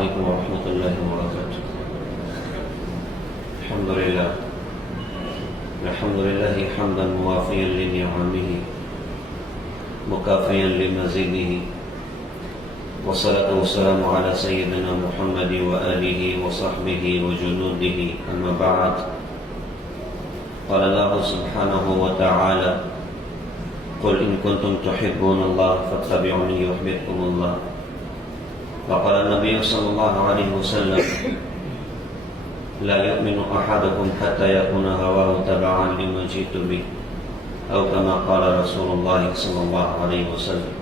عليكم ورحمة الله وبركاته. الحمد لله حمدا موافيا لنعمه مكافيا لمزيده، والصلاة والسلام على سيدنا محمد وآله وصحبه وجنوده، أما بعد. قال الله سبحانه وتعالى: قل إن كنتم تحبون الله فاتبعوني يحببكم الله. وقال النبي صلى الله عليه وسلم: لا يؤمن أحدكم حتى يكون هواه تبعا لما جئت به، أو كما قال رسول الله صلى الله عليه وسلم.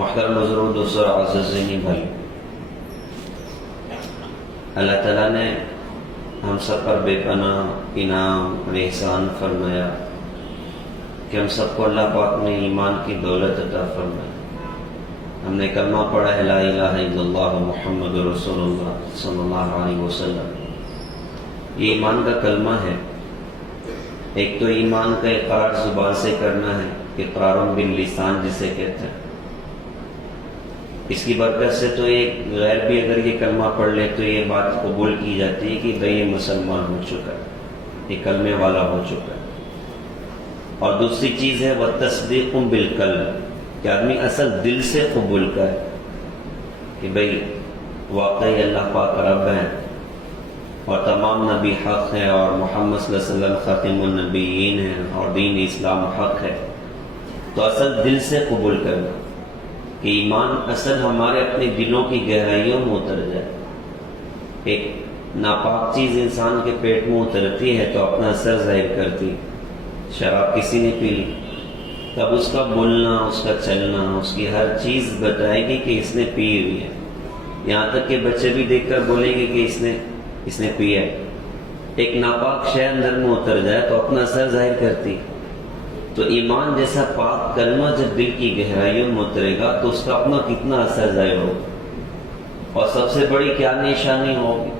محترم حضور دوستو عزیزین بھائی، اللہ تعالیٰ نے ہم سب پر بے پناہ انعام اور احسان فرمایا کہ ہم سب کو اللہ پاک نے ایمان کی دولت عطا فرمائی. ہم نے کلمہ پڑھا ہے لا الہ الا اللہ محمد رسول اللہ صلی اللہ علیہ وسلم. یہ ایمان کا کلمہ ہے. ایک تو ایمان کا اقرار زبان سے کرنا ہے، اقرار باللسان جسے کہتے ہیں. اس کی برکت سے تو ایک غیر بھی اگر یہ کلمہ پڑھ لے تو یہ بات قبول کی جاتی ہے کہ بھئی یہ مسلمان ہو چکا ہے، یہ کلمے والا ہو چکا ہے. اور دوسری چیز ہے وَالتَّصْدِيقُ بِالْقَلْبِ، کہ آدمی اصل دل سے قبول کرے کہ بھئی واقعی اللہ پاک رب ہے اور تمام نبی حق ہے اور محمد صلی اللہ علیہ وسلم خاتم النبیین ہیں اور دین اسلام حق ہے. تو اصل دل سے قبول کرنا کہ ایمان اصل ہمارے اپنے دلوں کی گہرائیوں میں اتر جائے. ایک ناپاک چیز انسان کے پیٹ میں اترتی ہے تو اپنا اثر ظاہر کرتی. شراب کسی نے پی لی تب اس کا بولنا، اس کا چلنا، اس کی ہر چیز بتائے گی کہ اس نے پی ہوئی ہے. یہاں تک کہ بچے بھی دیکھ کر بولیں گے کہ اس نے پیا ہے. ایک ناپاک شے اندر میں اتر جائے تو اپنا اثر ظاہر کرتی. تو ایمان جیسا پاک کلمہ جب دل کی گہرائیوں میں اترے گا تو اس کا اپنا کتنا اثر ظاہر ہوگا اور سب سے بڑی کیا نشانی ہوگی.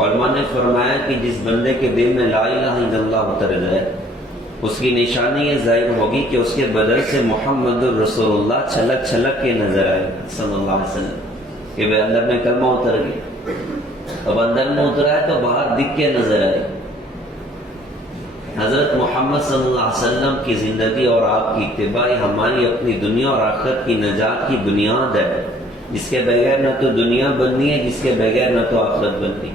علماء نے فرمایا کہ جس بندے کے دل میں لا الہ الا اللہ اتر جائے اس کی نشانی یہ ظاہر ہوگی کہ اس کے بدن سے محمد الرسول اللہ چھلک چھلک کے نظر آئے صلی اللہ علیہ وسلم کہ بھئی اندر میں کلمہ اتر گیا. اب اندر میں اترا ہے تو باہر دکھ کے نظر آئے. حضرت محمد صلی اللہ علیہ وسلم کی زندگی اور آپ کی اتباع ہماری اپنی دنیا اور آخرت کی نجات کی بنیاد ہے، جس کے بغیر نہ تو دنیا بننی ہے، جس کے بغیر نہ تو آخرت بننی.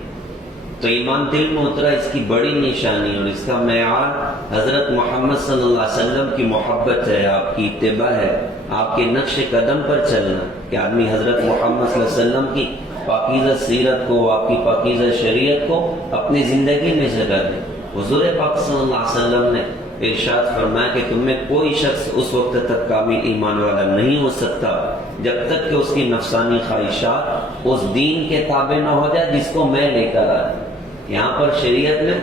تو ایمان دل میں اترا اس کی بڑی نشانی اور اس کا معیار حضرت محمد صلی اللہ علیہ وسلم کی محبت ہے، آپ کی اتباع ہے، آپ کے نقش قدم پر چلنا کہ آدمی حضرت محمد صلی اللہ علیہ وسلم کی پاکیزہ سیرت کو، آپ کی پاکیزہ شریعت کو اپنی زندگی میں جگہ دے. حضور پاک صلی اللہ علیہ وسلم نے ارشاد فرمایا کہ تم میں کوئی شخص اس وقت تک کامل ایمان والا نہیں ہو سکتا جب تک کہ اس کی نفسانی خواہشات اس دین کے تابع نہ ہو جائے جس کو میں لے کر آیا. یہاں پر شریعت میں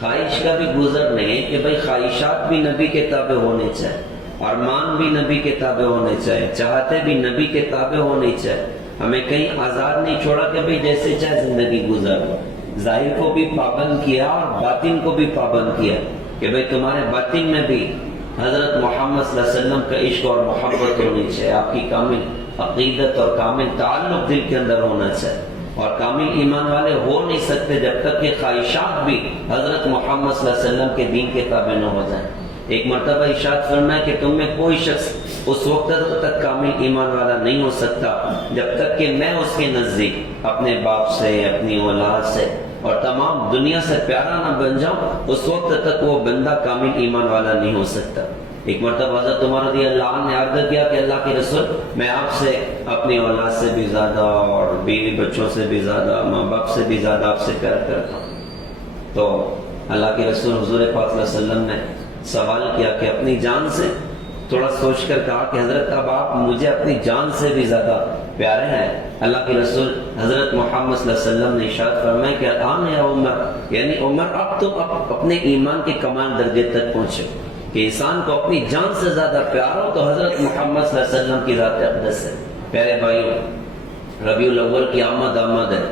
خواہش کا بھی گزر نہیں ہے کہ بھئی خواہشات بھی نبی کے تابع ہونے چاہیے، ارمان بھی نبی کے تابع ہونے چاہیے، چاہتے بھی نبی کے تابع ہونے چاہیے. ہمیں کہیں آزاد نہیں چھوڑا کہ بھئی جیسے چاہے زندگی گزارو. ظاہر کو بھی پابند کیا اور باطن کو بھی پابند کیا کہ بھئی تمہارے باطن میں بھی حضرت محمد صلی اللہ علیہ وسلم کا عشق اور محبت ہونی چاہیے، آپ کی کامل عقیدت اور کامل تعلق دل کے اندر ہونا چاہیے. اور کامل ایمان والے ہو نہیں سکتے جب تک کہ خواہشات بھی حضرت محمد صلی اللہ علیہ وسلم کے دین کے تابع نہ ہو جائیں. ایک مرتبہ ارشاد فرمایا کہ تم میں کوئی شخص اس وقت تک کامل ایمان والا نہیں ہو سکتا جب تک کہ میں اس کے نزدیک اپنے باپ سے، اپنی اولاد سے اور تمام دنیا سے پیارا نہ بن جاؤں، اس وقت تک وہ بندہ کامل ایمان والا نہیں ہو سکتا. ایک مرتبہ حضرت عمر رضی اللہ عنہ نے عرض کیا کہ اللہ کے رسول، میں آپ سے اپنی اولاد سے بھی زیادہ اور بیوی بچوں سے بھی زیادہ، ماں باپ سے بھی زیادہ آپ سے پیار کرتا ہوں. تو اللہ کے رسول حضور پاک صلی اللہ علیہ وسلم نے سوال کیا کہ اپنی جان سے؟ تھوڑا سوچ کر کہا کہ حضرت اب آپ مجھے اپنی جان سے بھی زیادہ پیارے ہیں. اللہ کے رسول حضرت محمد صلی اللہ علیہ وسلم نے ارشاد فرمایا کہ آن یا عمر، یعنی عمر اب تم اپنے ایمان کے کمال درجے تک پہنچے کہ انسان کو اپنی جان سے زیادہ پیار ہو تو حضرت محمد صلی اللہ علیہ وسلم کی ذات اقدس ہے. پیارے بھائیوں، ربیع الاول کی آمد ہے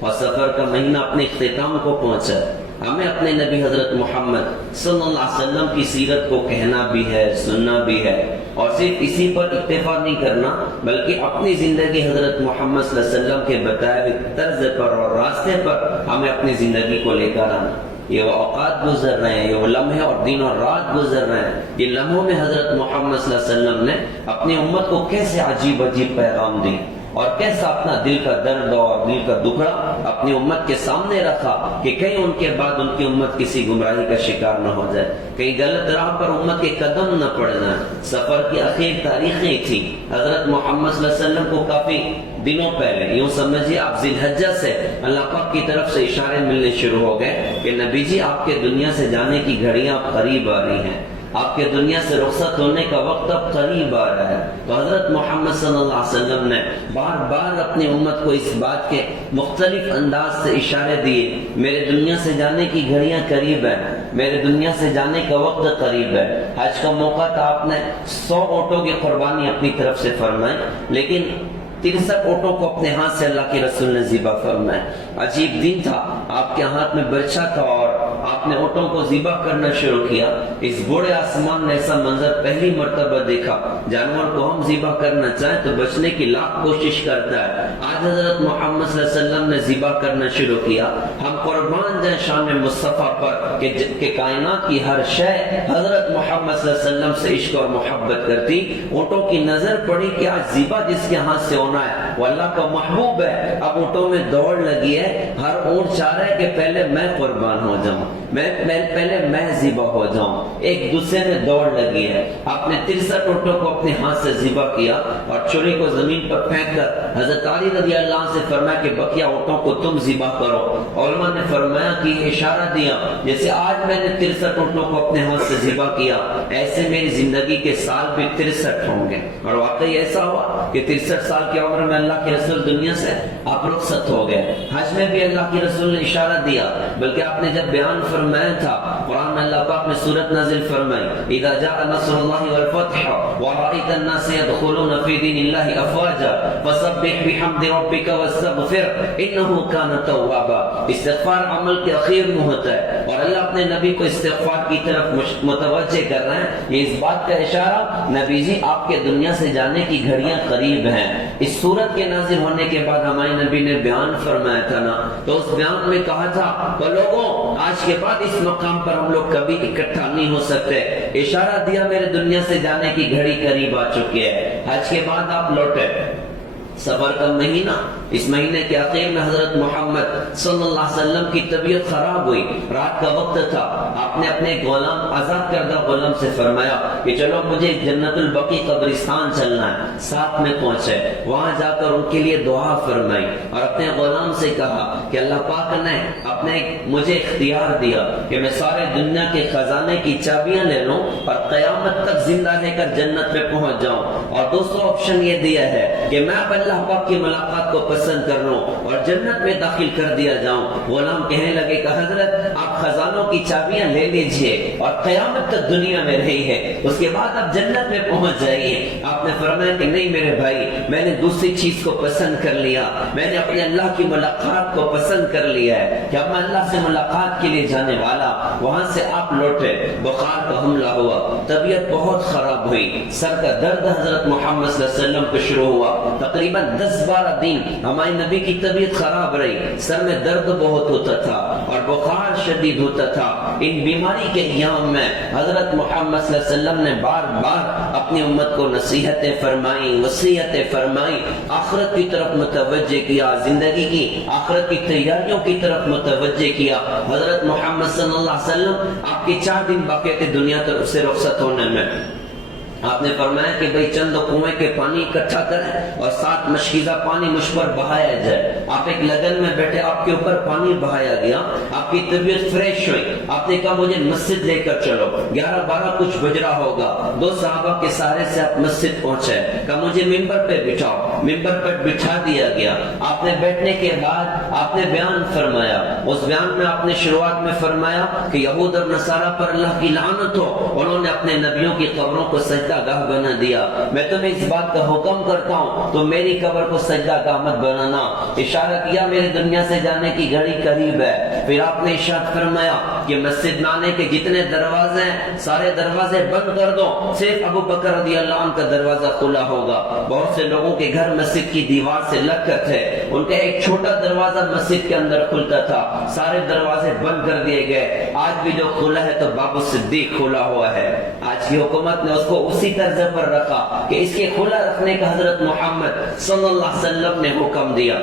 اور سفر کا مہینہ اپنے اختتام کو پہنچا ہے. ہمیں اپنے نبی حضرت محمد صلی اللہ علیہ وسلم کی سیرت کو کہنا بھی ہے، سننا بھی ہے، اور صرف اسی پر اکتفا نہیں کرنا بلکہ اپنی زندگی حضرت محمد صلی اللہ علیہ وسلم کے بتائے ہوئے طرز پر اور راستے پر ہمیں اپنی زندگی کو لے کر آنا۔ یہ وہ اوقات گزر رہے ہیں، یہ وہ لمحے اور دن اور رات گزر رہے ہیں، یہ لمحوں میں حضرت محمد صلی اللہ علیہ وسلم نے اپنی امت کو کیسے عجیب عجیب پیغام دی اور کیسا اپنا دل کا درد اور دل کا دکھڑا اپنی امت کے سامنے رکھا کہ کہیں ان کے بعد ان کی امت کسی گمراہی کا شکار نہ ہو جائے، کہیں غلط راہ پر امت کے قدم نہ پڑ جائیں۔ سفر کی اخیر تاریخیں تھیں۔ حضرت محمد صلی اللہ علیہ وسلم کو کافی دنوں پہلے، یوں سمجھیے آپ ذی الحجہ سے اللہ پاک کی طرف سے اشارے ملنے شروع ہو گئے کہ نبی جی آپ کے دنیا سے جانے کی گھڑیاں اب قریب آ رہی ہیں، آپ کے دنیا سے رخصت ہونے کا وقت اب قریب آ رہا ہے۔ تو حضرت محمد صلی اللہ علیہ وسلم نے بار بار اپنی امت کو اس بات کے مختلف انداز سے اشارے دیے، میرے دنیا سے جانے کی گھڑیاں قریب ہیں، میرے دنیا سے جانے کا وقت قریب ہے۔ حج کا موقع تھا، آپ نے 100 اونٹوں کی قربانی اپنی طرف سے فرمائی، لیکن 63 اونٹوں کو اپنے ہاتھ سے اللہ کے رسول نے ذبح فرمایا۔ عجیب دن تھا، آپ کے ہاتھ میں برچھا تھا اور آپ نے اونٹوں کو ذبح کرنا شروع کیا۔ اس بوڑھے آسمان نے ایسا منظر پہلی مرتبہ دیکھا۔ جانور کو ہم ذبح کرنا چاہیں تو بچنے کی لاکھ کوشش کرتا ہے، آج حضرت محمد صلی اللہ علیہ وسلم نے ذبح کرنا شروع کیا۔ ہم قربان جائیں شان مصطفیٰ پر کہ کائنات کی ہر شے حضرت محمد صلی اللہ علیہ وسلم سے عشق اور محبت کرتی۔ اونٹوں کی نظر پڑی کہ آج ذبح جس کے ہاتھ سے ہونا ہے وہ اللہ کا محبوب ہے۔ اب اونٹوں میں دوڑ لگی ہے، ہر اونٹ چاہ رہا ہے کہ پہلے میں قربان ہو جاؤں، پہلے میں ذبح ہو جاؤں، ایک دوسرے میں دوڑ لگی ہے۔ آپ نے 63 اونٹوں کو اپنے ہاتھ سے ذبح کیا اور چھری کو زمین پر پھینک کر حضرت علی رضی اللہ عنہ سے فرمایا کہ بقیہ اونٹوں کو تم ذبح کرو۔ علماء نے فرمایا کہ یہ اشارہ دیا جیسے آج میں نے 63 اونٹوں کو اپنے ہاتھ سے ذبح کیا، ایسے میری زندگی کے سال بھی 63 ہوں گے۔ اور واقعی ایسا ہوا کہ 63 سال کی عمر میں اللہ کے رسول دنیا سے آپ رخصت ہو گئے۔ حج میں بھی اللہ کے رسول نے اشارہ دیا، بلکہ آپ نے جب بیان فرمایا تھا، قرآن میں اللہ پاک نے سورت نازل فرمائی، اذا جاء نصر اللہ والفتح ورأيت الناس يدخلون في دين الله افواجا فسبح بحمد ربك واستغفر انه كان توابا۔ استغفار عمل کے اخیر میں ہوتا ہے اور اللہ اپنے نبی کو استغفار کی طرف متوجہ کر رہے ہیں۔ یہ اس بات کا اشارہ نبی جی آپ کے دنیا سے جانے کی گھڑیاں قریب ہیں۔ اس سورت کے نازل ہونے کے بعد ہمارے نبی نے بیان فرمایا تھا نا، تو اس بیان میں کہا تھا کہ لوگوں آج کے بعد اس مقام پر ہم لوگ کبھی اکٹھا نہیں ہو سکتے۔ اشارہ دیا میرے دنیا سے جانے کی گھڑی قریب آ چکی ہے۔ حج کے بعد آپ لوٹے، سفر کا مہینہ، اس مہینے کے آخر میں حضرت محمد صلی اللہ علیہ وسلم کی طبیعت خراب ہوئی، رات کا وقت تھا۔ آپ نے اپنے غلام، آزاد کردہ غلام سے فرمایا کہ چلو مجھے جنت البقیع قبرستان چلنا ہے۔ ساتھ میں پہنچے، وہاں جا کر ان کے لیے دعا فرمائی اور اپنے غلام سے کہا کہ اللہ پاک نے اپنے مجھے اختیار دیا کہ میں سارے دنیا کے خزانے کی چابیاں لے لوں اور قیامت تک زندہ رہ کر جنت میں پہنچ جاؤں، اور دوسرا آپشن یہ دیا ہے کہ میں اللہ پاک کی ملاقات کو پسند کر لوں اور جنت میں داخل کر دیا جاؤں۔ غلام کہنے لگے کہ حضرت آپ خزانوں کی چابیاں لے لیجئے اور قیامت تک دنیا میں رہی ہے، اس کے بعد آپ جنت میں پہنچ جائیے۔ آپ نے فرمایا کہ نہیں میرے بھائی، میں نے دوسری چیز کو پسند کر لیا، میں نے اپنے اللہ کی ملاقات کو پسند کر لیا ہے کہ اب میں اللہ سے ملاقات کے لیے جانے والا۔ وہاں سے آپ لوٹے، بخار کا حملہ ہوا، طبیعت بہت خراب ہوئی، سر کا درد حضرت محمد صلی اللہ علیہ وسلم کو شروع ہوا۔ تقریباً 10-12 دن ہمارے نبی کی طبیعت خراب رہی، سر میں درد بہت ہوتا تھا اور بخار شدید ہوتا تھا۔ ان بیماری کے ایام میں حضرت محمد صلی اللہ علیہ وسلم نے بار بار اپنی امت کو نصیحتیں فرمائیں، وصیتیں فرمائیں، آخرت کی طرف متوجہ کیا، زندگی کی آخرت کی تیاریوں کی طرف متوجہ کیا۔ حضرت محمد صلی اللہ علیہ وسلم آپ کے 4 دن باقی تھے دنیا سے رخصت ہونے میں۔ آپ نے فرمایا کہ بھئی چند کنویں کے پانی اکٹھا کریں اور 7 مشکیزہ پانی مجھ پر بہایا جائے۔ آپ ایک لگن میں بیٹھے، آپ کے اوپر پانی بہایا گیا، آپ کی طبیعت فریش ہوئی۔ آپ نے کہا مجھے مسجد لے کر چلو، 11-12 کچھ بج رہا ہوگا، 2 صحابہ کے سہارے سے آپ مسجد پہنچے۔ کہا مجھے ممبر پہ بٹھاؤ، ممبر پر بٹھا دیا گیا۔ آپ نے بیٹھنے کے بعد آپ نے بیان فرمایا، اس بیان میں آپ نے شروعات میں فرمایا کہ یہود اور نصارہ پر اللہ کی لعنت ہو، انہوں نے اپنے نبیوں کی قبروں کو سجدہ گاہ بنا دیا۔ میں تمہیں اس بات کا حکم کرتا ہوں تو میری قبر کو سجدہ گاہ مت بنانا۔ اشارہ کیا میرے دنیا سے جانے کی گھڑی قریب ہے. پھر آپ نے ارشاد فرمایا کہ مسجد میں آنے کے جتنے دروازے ہیں سارے دروازے بند کر دو, صرف ابو بکر رضی اللہ عنہ کا دروازہ کھلا ہوگا. بہت سے لوگوں کے گھر مسجد کی دیوار سے لگ کر تھے, ان کا ایک چھوٹا دروازہ مسجد کے اندر کھلتا تھا, سارے دروازے بند کر دیے گئے. آج بھی جو کھلا ہے تو باب الصدیق کھلا ہوا ہے. آج کی حکومت نے اس کو اسی طرز پر رکھا کہ اس کے کھلا رکھنے کا حضرت محمد صلی اللہ علیہ وسلم نے حکم دیا.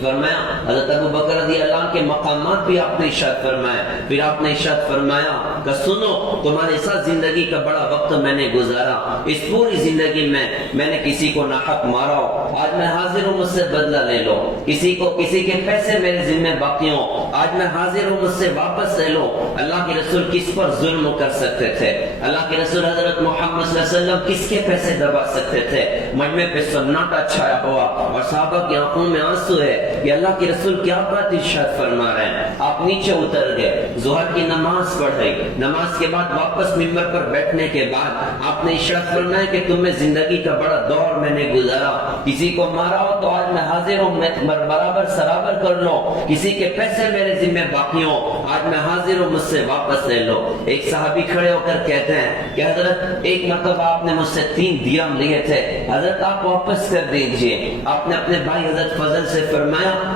فرمایا حضرت ابو بکر رضی اللہ عنہ کے مقامات بھی آپ نے ارشاد فرمایا. پھر آپ نے ارشاد فرمایا کہ سنو, تمہارے ساتھ زندگی کا بڑا وقت میں نے گزارا, اس پوری زندگی میں نے کسی کو ناحق مارا ہو, آج میں حاضر ہوں مجھ سے بدلہ لے لو. کسی کے پیسے میرے ذمہ باقی ہوں, آج میں حاضر ہوں مجھ سے واپس لے لو. اللہ کے رسول کس پر ظلم کر سکتے تھے؟ اللہ کے رسول حضرت محمد صلی اللہ علیہ وسلم کس کے پیسے دبا سکتے تھے؟ مجمع پہ سناٹا چھایا ہوا اور صحابہ کی آنکھوں میں آنسو ہے کہ اللہ کے رسول کیا بات ارشاد فرما رہے ہیں. آپ نیچے اتر گئے, ظہر کی نماز پڑھ گئی, نماز کے بعد واپس ممبر پر بیٹھنے کے بعد آپ نے ارشاد فرمایا کہ تمہیں زندگی کا بڑا دور میں نے گزارا, کسی کو مارا ہو تو آج میں حاضر ہوں, میں برابر سرابر کر لو. کسی کے پیسے میرے ذمہ باقی ہوں, آج میں حاضر ہوں مجھ سے واپس لے لو. ایک صحابی کھڑے ہو کر کہتے ہیں کہ حضرت ایک مرتبہ آپ نے مجھ سے 3 درہم لیے تھے, حضرت آپ واپس کر دیجئے. آپ نے اپنے بھائی حضرت فضل سے فرمایا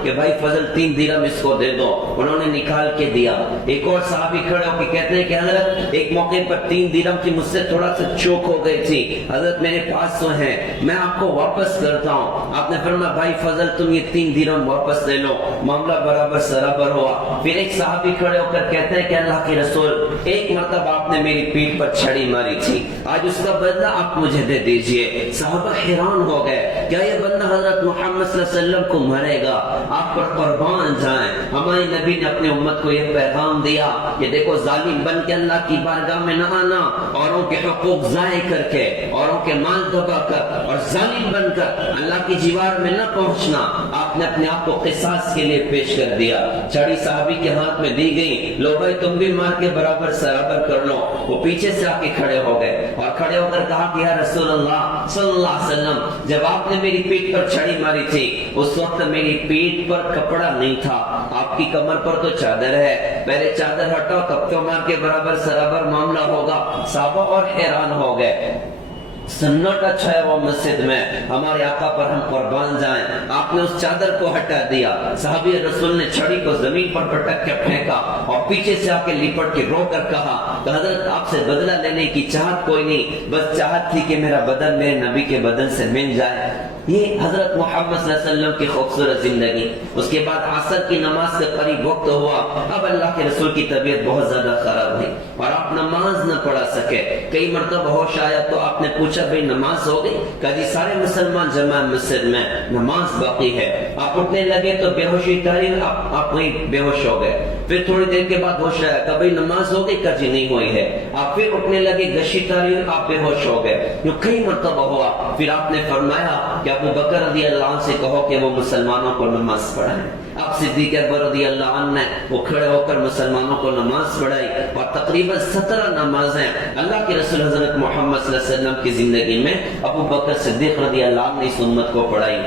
کہ بھائی فضل 3 درہم اس کو دے دو, انہوں نے نکال کے دیا. ایک اور صحابی کھڑے ہو کے کہتے ہیں کہ حضرت ایک موقع پر 3 درہم کی مجھ سے تھوڑا سا چوک ہو گئی تھی, حضرت میرے پاس تو ہیں, میں آپ کو واپس کرتا ہوں. آپ نے فرمایا بھائی فضل تم یہ 3 درہم واپس لے لو. معاملہ برابر سرابر ہوا. پھر ایک صحابی کھڑے ہو کر کہتے ہیں کہ اللہ کے رسول ایک مرتبہ آپ نے میری پیٹھ پر چھڑی ماری تھی, آج اس کا بدلہ آپ مجھے دے دیجئے. صحابہ حیران ہو گئے, کیا یہ بندہ حضرت محمد صلی اللہ علیہ وسلم کو مرے گا؟ آپ پر قربان جائیں. ہمارے نبی نے اپنی امت کو یہ پیغام دیا کہ دیکھو ظالم بن کے اللہ کی بارگاہ میں نہ آنا, اوروں کے حقوق ضائع کر کے, اوروں کے مال دبا کر اور ظالم بن کر اللہ کی جیوار میں نہ پہنچنا. آپ نے اپنے آپ کو قصاص کے لیے پیش کر دیا. چھڑی صحابی کے ہاتھ میں دی گئی, لو بھائی تم بھی مار کے برابر سرابر کر لو. وہ پیچھے سے آ کے کھڑے ہو گئے اور کھڑے ہو کر کہا کہ یا رسول اللہ صلی اللہ علیہ وسلم, جب آپ نے میری پیٹھ پر چھڑی ماری تھی اس وقت میری پیٹھ پر کپڑا نہیں تھا, آپ کی کمر پر تو چادر ہے, پہلے چادر ہٹاؤ تب تو مار کے برابر سرابر معاملہ ہوگا. صحابہ اور حیران ہو گئے. سناٹا چھایا ہوا مسجد میں, ہمارے آقا پر ہم قربان جائیں. آپ نے اس چادر کو ہٹا دیا. صحابی رسول نے چھڑی کو زمین پر پٹک کے پھینکا اور پیچھے سے آ کے لپٹ کے رو کر کہا کہ حضرت آپ سے بدلہ لینے کی چاہت کوئی نہیں, بس چاہت تھی کہ میرا بدن میرے نبی کے بدن سے مل جائے. یہ حضرت محمد صلی اللہ علیہ وسلم کی خوبصورت زندگی. اس کے بعد عصر کی نماز کے قریب وقت ہوا, اب اللہ کے رسول کی طبیعت بہت زیادہ خراب ہوئی اور آپ نماز نہ پڑھا سکے. کئی مرتبہ ہوش آیا تو آپ نے پوچھا بھئی نماز ہو گئی؟ کہا جی سارے مسلمان جمع مسجد میں, نماز باقی ہے. آپ اٹھنے لگے تو بے ہوشی ٹاری, آپ وہیں بے ہوش ہو گئے. پھر تھوڑی دیر کے بعد ہوش آیا, کہا بھئی نماز ہو گئی؟ کہا جی نہیں ہوئی ہے. آپ پھر اٹھنے لگے, گشی ٹاری, آپ بے ہوش ہو گئے. جو کئی مرتبہ ہوا. پھر آپ نے فرمایا کہ ابو بکر رضی اللہ عنہ سے کہو کہ وہ مسلمانوں کو نماز پڑھائیں. اب صدیق اکبر رضی اللہ عنہ نے وہ کھڑے ہو کر مسلمانوں کو نماز پڑھائی اور تقریباً 17 نمازیں اللہ کے رسول حضرت محمد صلی اللہ علیہ وسلم کی زندگی میں ابو بکر صدیق رضی اللہ عنہ نے اس امت کو پڑھائی.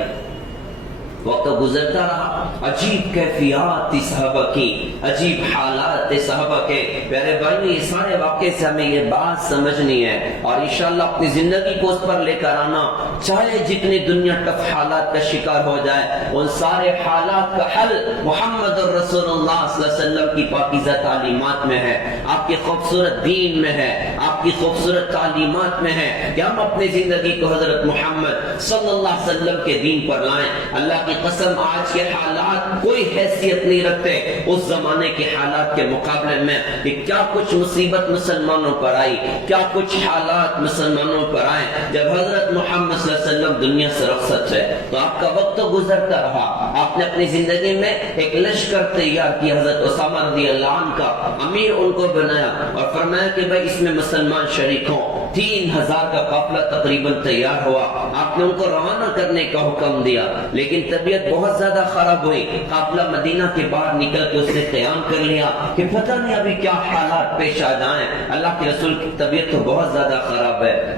وقت گزرتا رہا, عجیب کیفیات صحابہ کی, عجیب حالات صحابہ کے. پیارے بھائی یہ سارے واقعے سے ہمیں یہ بات سمجھنی ہے اور انشاءاللہ اپنی زندگی کو اس پر لے کر آنا. چاہے جتنی دنیا ٹف حالات کا شکار ہو جائے, ان سارے حالات کا حل محمد رسول اللہ صلی اللہ علیہ وسلم کی پاکیزہ تعلیمات میں ہے, آپ کے خوبصورت دین میں ہے, آپ کی خوبصورت تعلیمات میں ہے کہ ہم اپنی زندگی کو حضرت محمد صلی اللہ علیہ وسلم کے دین پر لائیں. اللہ کی قسم آج کے حالات کوئی حیثیت نہیں رکھتے اس زمانے کے حالات کے مقابلے میں کہ کیا کچھ مصیبت مسلمانوں پر آئی, کیا کچھ حالات مسلمانوں پر آئے. جب حضرت محمد صلی اللہ علیہ وسلم دنیا سے رخصت ہے تو آپ کا وقت تو گزرتا رہا. آپ نے اپنی زندگی میں ایک لشکر تیار کیا, حضرت اسامہ رضی اللہ عنہ کا امیر ان کو بنایا اور فرمایا کہ بھائی اس میں مسلمان شریک ہوں. 3000 کا قافلہ تقریباً تیار ہوا. آپ نے ان کو روانہ کرنے کا حکم دیا, لیکن طبیعت بہت زیادہ خراب ہوئی. قافلہ مدینہ کے باہر نکل کے اس نے قیام کر لیا کہ پتہ نہیں ابھی کیا حالات پیش آ جائیں. اللہ کے رسول کی طبیعت تو بہت زیادہ خراب ہے.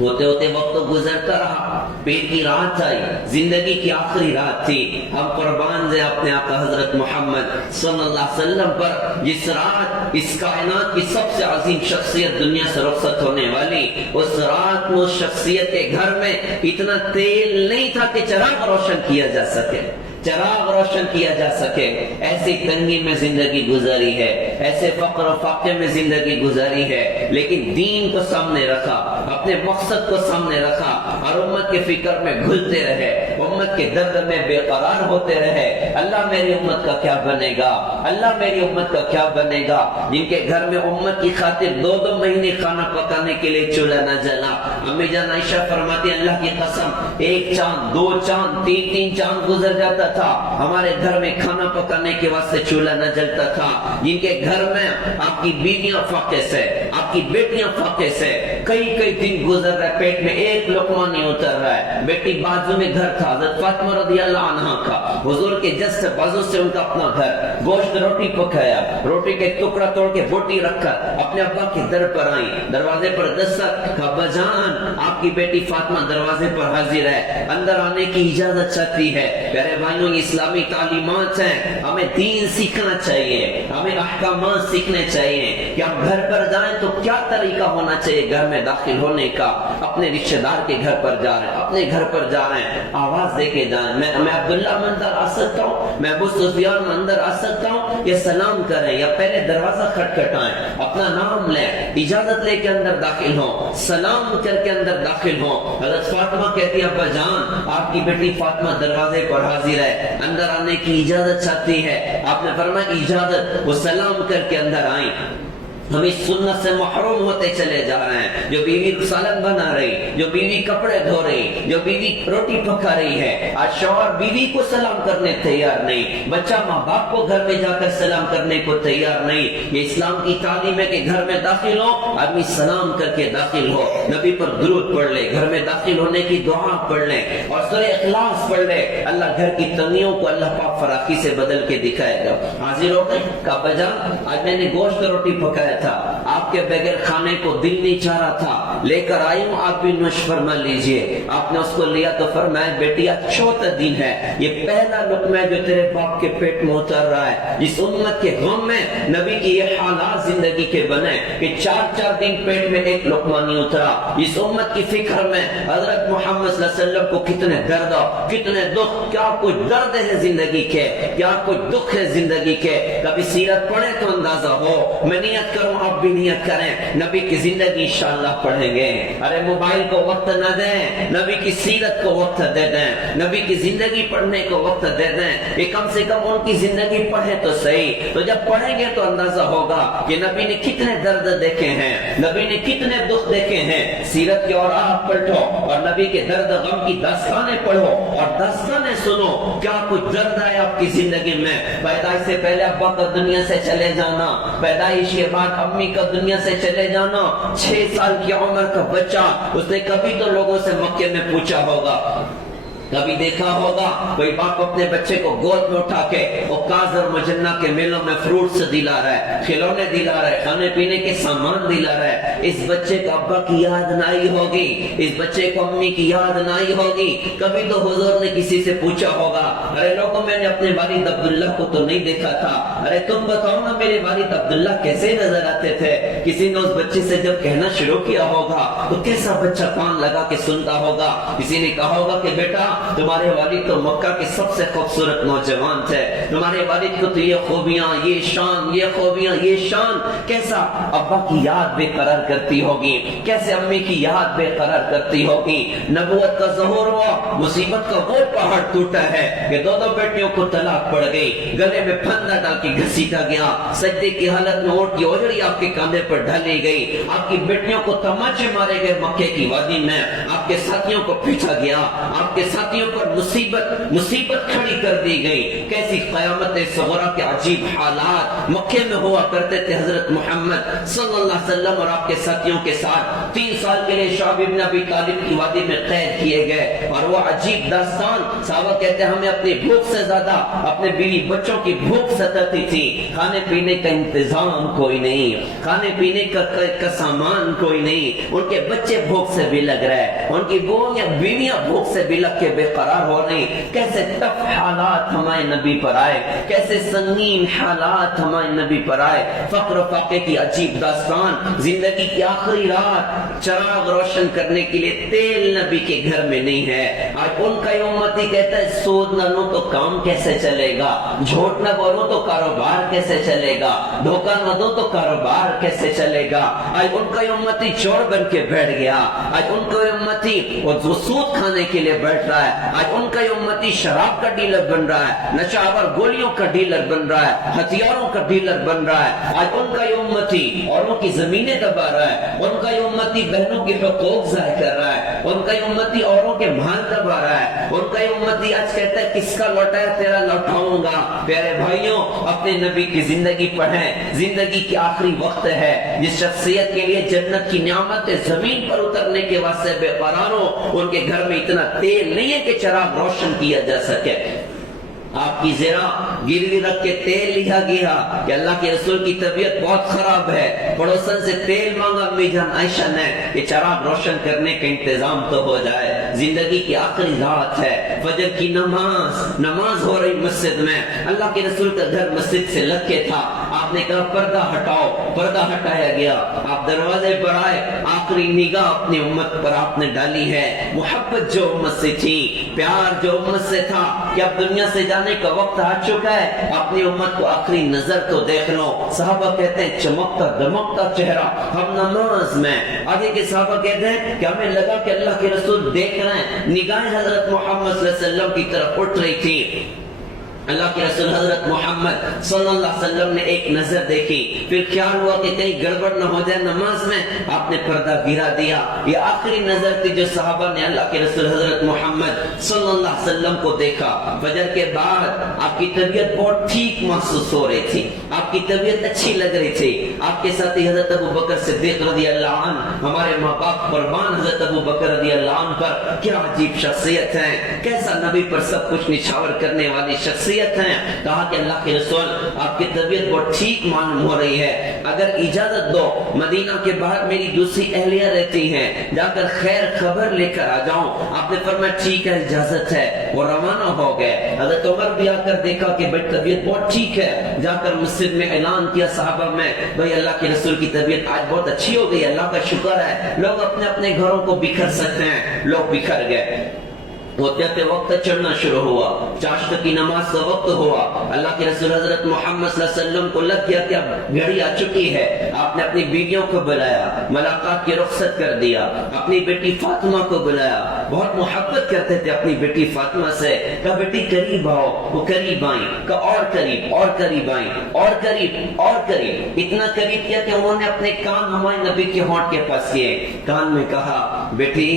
ہوتے ہوتے وقت تو گزرتا رہا، پیر کی رات آئی، زندگی کی آخری رات تھی. ہم قربان ہیں اپنے آقا حضرت محمد صلی اللہ علیہ وسلم پر، جس رات اس کائنات کی سب سے عظیم شخصیت دنیا سے رخصت ہونے والی، اس رات میں اس شخصیت کے گھر میں اتنا تیل نہیں تھا کہ چراغ روشن کیا جا سکے، چراغ روشن کیا جا سکے. ایسی تنگی میں زندگی گزاری ہے، ایسے فقر و فاقے میں زندگی گزاری ہے، لیکن دین کو سامنے رکھا، اپنے مقصد کو سامنے رکھا اور امت کے فکر میں گھلتے رہے، امت کے درد میں بے قرار ہوتے رہے. اللہ میری امت کا کیا بنے گا، اللہ میری امت کا کیا بنے گا، جن کے گھر میں امت کی خاطر 2 مہینے کھانا پکانے کے لیے چولہا نہ جلا. امی جان عائشہ فرماتی اللہ کی قسم 1 چاند 2 چاند 3 چاند گزر جاتا تھا، ہمارے گھر میں کھانا پکانے کے واسطے چولہا نہ جلتا تھا. جن کے گھر میں آپ کی بیویاں فاقے سے، آپ کی بیٹیاں فاقے سے، کئی دن گزر رہے، پیٹ میں ایک لقمہ نہیں اتر رہا ہے. بیٹی بازو میں گھر تھا حضرت فاطمہ رضی اللہ عنہا کا، حضور کے جسٹ بازو سے ان کا اپنا گھر، گوشت روٹی پکایا، روٹی کے ٹکڑا توڑ کے بوٹی رکھ کر اپنے ابا کے در پر آئی، دروازے پر دستک، ابا جان آپ کی بیٹی فاطمہ دروازے پر حاضر ہے، اندر آنے کی اجازت چاہتی ہے. پیارے بھائیوں اسلامی تعلیمات ہیں، ہمیں دین سیکھنا چاہیے، ہمیں احکامات سیکھنے چاہیے کہ ہم گھر پر جائیں تو کیا طریقہ ہونا چاہیے گھر میں داخل ہونے کا. اپنے رشتہ دار کے گھر پر جا رہے ہیں، اپنے گھر پر جا رہے ہیں، آواز دے کے جائیں. میں عبداللہ میں اندر آ سکتا ہوں، میں ابو سفیان میں اندر آ سکتا ہوں، یا سلام کریں یا پہلے دروازہ کھٹکھٹائیں، اپنا نام لیں، اجازت لے کے اندر داخل ہوں، سلام کر کے اندر داخل ہوں. حضرت فاطمہ کہتی ہے ابا جان آپ کی بیٹی فاطمہ دروازے پر حاضر ہے، اندر آنے کی اجازت چاہتی ہے. آپ نے فرمایا اجازت، وہ سلام کر کے اندر آئیں. ہم اس سنت سے محروم ہوتے چلے جا رہے ہیں. جو بیوی سالن بنا رہی، جو بیوی کپڑے دھو رہی، جو بیوی روٹی پکا رہی ہے، آج شوہر بیوی کو سلام کرنے تیار نہیں، بچہ ماں باپ کو گھر میں جا کر سلام کرنے کو تیار نہیں. یہ اسلام کی تعلیم ہے کہ گھر میں داخل ہو آدمی سلام کر کے داخل ہو، نبی پر درود پڑھ لے، گھر میں داخل ہونے کی دعا پڑھ لیں اور سورہ اخلاص پڑھ لے. اللہ گھر کی تنگیوں کو اللہ پاک فراخی سے بدل کے دکھائے گا. حاضر ہو گئے کہ ابا جان آج میں نے گوشت روٹی پکایا تھا، آپ کے بغیر کھانے کو دل نہیں چاہ رہا تھا، لے کر آئی ہوں، آپ بھی نوش فرما لیجئے. آپ نے اس کو لیا تو فرمایا بیٹی آج چوتھا دن ہے، یہ پہلا لقمہ ہے جو تیرے باپ کے پیٹ میں اتر رہا ہے. جس امت کے غم میں نبی کی یہ حالات زندگی کے بنے کہ 4 دن پیٹ میں ایک لقمہ نہیں اترا. اس امت کی فکر میں حضرت محمد صلی اللہ علیہ وسلم کو کتنے درد، کتنے دکھ، کیا کچھ درد ہے زندگی کے، کیا کچھ دکھ ہے زندگی کے. کبھی سیرت پڑھے تو اندازہ ہو. میں نیت کروں آپ بھی نیت کریں، نبی کی زندگی انشاءاللہ پڑھیں گے. ارے موبائل کو وقت نہ دیں، نبی کی سیرت کو وقت دے دیں، نبی کی زندگی پڑھنے کو وقت دے دیں. یہ کم سے کم ان کی زندگی پڑھے تو صحیح. تو جب پڑھیں گے تو اندازہ ہوگا کہ نبی نے کتنے درد دیکھے ہیں، نبی نے کتنے دکھ دیکھے ہیں. سیرت کے اوراق پلٹو اور نبی کے درد غم کی داستانیں پڑھو اور داستانیں سنو. کیا کچھ درد ہے آپ کی زندگی میں. پیدائش سے پہلے ابا کا دنیا سے چلے جانا، پیدائش کے بعد امی کا دنیا سے چلے جانا. 6 سال کی عمر کا بچہ، اس نے کبھی تو لوگوں سے مکے میں پوچھا ہوگا، کبھی دیکھا ہوگا کوئی باپ اپنے بچے کو گود میں اٹھا کے عکاظ اور مجنہ کے میلوں میں فروٹس دلا رہا ہے، کھلونے دلا رہا ہے، کھانے پینے کے سامان دلا رہا ہے. اس بچے کو ابا کی یاد نہ آئی ہوگی، اس بچے کو امی کی یاد نہ آئی ہوگی. کبھی تو حضور نے کسی سے پوچھا ہوگا ارے لوگوں میں نے اپنے والد عبداللہ کو تو نہیں دیکھا تھا، ارے تم بتاؤ نا میرے والد عبداللہ کیسے نظر آتے تھے. کسی نے اس بچے سے جب کہنا شروع کیا ہوگا تو کیسا بچہ کان لگا کے سنتا ہوگا. کسی نے کہا ہوگا کہ بیٹا تمہارے والد تو مکہ کے سب سے خوبصورت نوجوان تھے، تمہارے والد کو تو یہ خوبیاں، یہ شان، یہ خوبیاں، یہ شان. کیسا ابا کی یاد بے قرار کرتی ہوگی، کیسے امی کی یاد بے قرار کرتی ہوگی. نبوت کا ظہور ہوا، مصیبت کا وہ پہاڑ ٹوٹا ہے کہ 2 بیٹیوں کو طلاق پڑ گئی، گلے میں پھندا ڈال کے گھسیٹا گیا، سجدے کی حالت میں اونٹ کی اوجڑی آپ کے کاندھے پر ڈالی گئی، آپ کی بیٹیوں کو تماچے مارے گئے مکے کی وادی میں، آپ کے ساتھیوں کو پیٹا گیا، آپ کے ساتھ ساتھیوں پر مصیبت کھڑی کر دی گئی. کیسی قیامت صغرا کے عجیب حالات مکے میں ہوا کرتے تھے. حضرت محمد صلی اللہ علیہ وسلم اور آپ کے ساتھیوں کے ساتھ 3 سال کے لیے شعب ابن ابی طالب کی وادی میں قید کیے گئے. اور وہ عجیب داستان, صحابہ کہتے ہیں ہمیں اپنی بھوک سے زیادہ اپنے بیوی بچوں کی بھوک ستاتی تھی. کھانے پینے کا انتظام کوئی نہیں, کھانے پینے کا سامان کوئی نہیں. ان کے بچے بھوک سے بھی لگ رہے, ان کی بیویاں بھوک سے بھی لگ کے بے قرار ہو رہی. کیسے ٹف حالات ہمارے نبی پر آئے, کیسے سنگین حالات ہمارے نبی پر آئے. فقر و فاقے کی عجیب داستان. زندگی کی آخری رات, چراغ روشن کرنے کے لیے تیل نبی کے گھر میں نہیں ہے. آج ان کا امتی کہتا ہے سود نہ لوں تو کام کیسے چلے گا, جھوٹ نہ بولوں تو کاروبار کیسے چلے گا, دھوکہ نہ دو تو کاروبار کیسے چلے گا. آج ان کا امتی چور بن کے بیٹھ گیا. آج ان کا امتی وہ سود کھانے کے لیے بیٹھ رہا ہے. آج ان کا امتی شراب کا ڈیلر بن رہا ہے, نشہ آور گولیوں کا ڈیلر بن رہا ہے, ہتھیاروں کا ڈیلر بن رہا ہے. آج ان کا امتی اوروں کی زمینیں دبا رہا ہے. ان کا امتی بہنوں کے حقوق ضائع کر رہا ہے. ان کا امتی اوروں کے مال دبا رہا ہے. ان کا امتی آج کہتا ہے کس کا لوٹایا تیرا لوٹاؤں گا. پیارے بھائیوں, اپنے نبی کی زندگی پڑھیں. زندگی کی آخری وقت ہے. جس شخصیت کے لیے جنت کی نعمت زمین پر اترنے کے واسطے بے قرار ہو, ان کے گھر میں اتنا تیل نہیں ہے کہ چراغ روشن کیا جا سکے. آپ کی زرا گروی رکھ کے تیل لیا گیا کہ اللہ کے رسول کی طبیعت بہت خراب ہے, پڑوسن سے تیل مانگا امی جان عائشہ نے کہ چراغ روشن کرنے کا انتظام تو ہو جائے. زندگی کی آخری رات ہے, فجر کی نماز ہو رہی مسجد میں. اللہ کے رسول کا گھر مسجد سے لگ کے تھا. آپ نے کہا پردہ ہٹاؤ, پردہ ہٹایا گیا. آپ دروازے پر آئے, آخری نگاہ اپنی امت پر آپ نے ڈالی ہے. محبت جو امت سے تھی, پیار جو امت سے تھا کہ اب دنیا سے جانے کا وقت آ چکا ہے, اپنی امت کو آخری نظر تو دیکھ لو. صحابہ کہتے ہیں چمکتا دمکتا چہرہ, ہم نماز میں. آگے کے صحابہ کہتے ہیں کہ ہمیں لگا کہ اللہ کے رسول دیکھ رہے ہیں. نگاہیں حضرت محمد صلی اللہ علیہ وسلم کی طرف اٹھ رہی تھی. اللہ کے رسول حضرت محمد صلی اللہ علیہ وسلم نے ایک نظر دیکھی, پھر خیال ہوا کہ کہیں گڑبڑ نہ ہو جائے نماز میں. آپ نے پردہ گرا دیا. یہ آخری نظر تھی جو صحابہ نے اللہ کے رسول حضرت محمد صلی اللہ علیہ وسلم کو دیکھا. فجر کے بعد آپ کی طبیعت بہت ٹھیک محسوس ہو رہی تھی, آپ کی طبیعت اچھی لگ رہی تھی. آپ کے ساتھی حضرت ابو بکر صدیق رضی اللہ عنہ, ہمارے ماں باپ قربان حضرت ابو بکر رضی اللہ عنہ پر, کیا عجیب شخصیت ہے, کیسا نبی پر سب کچھ نچھاور کرنے والی شخصیت ہیں. کہا کہ اللہ کے رسول آپ کی طبیعت بہت ٹھیک معلوم ہو رہی ہے, اگر اجازت دو مدینہ کے باہر میری دوسری اہلیہ رہتی ہیں, جا کر خیر خبر لے کر آ جاؤں. آپ نے فرمایا ٹھیک ہے اجازت ہے. وہ روانہ ہو گئے. حضرت عمر بھی آ کر دیکھا کہ بھائی طبیعت بہت ٹھیک ہے. جا کر مسجد میں اعلان کیا صحابہ میں, بھائی اللہ کے رسول کی طبیعت آج بہت اچھی ہو گئی, اللہ کا شکر ہے. لوگ اپنے اپنے گھروں کو بکھر سکتے ہیں. لوگ بکھر گئے. ہوتے وقت چڑھنا شروع ہوا, چاشت کی نماز کا وقت ہوا. اللہ کے رسول حضرت محمد صلی اللہ علیہ وسلم کو لگ گیا کہ اب گھڑی آ چکی ہے. آپ نے اپنی بیویوں کو بلایا, ملاقات کی رخصت کر دیا. اپنی بیٹی فاطمہ کو بلایا, بہت محبت کرتے تھے اپنی بیٹی فاطمہ سے. کہا بیٹی قریب آؤ. وہ قریب آئیں. کہا اور قریب, اور قریب آئیں, اور قریب, اور قریب. اتنا قریب کیا کہ انہوں نے اپنے کان ہمارے نبی کے ہونٹ کے پاس کیے. کان میں کہا بیٹی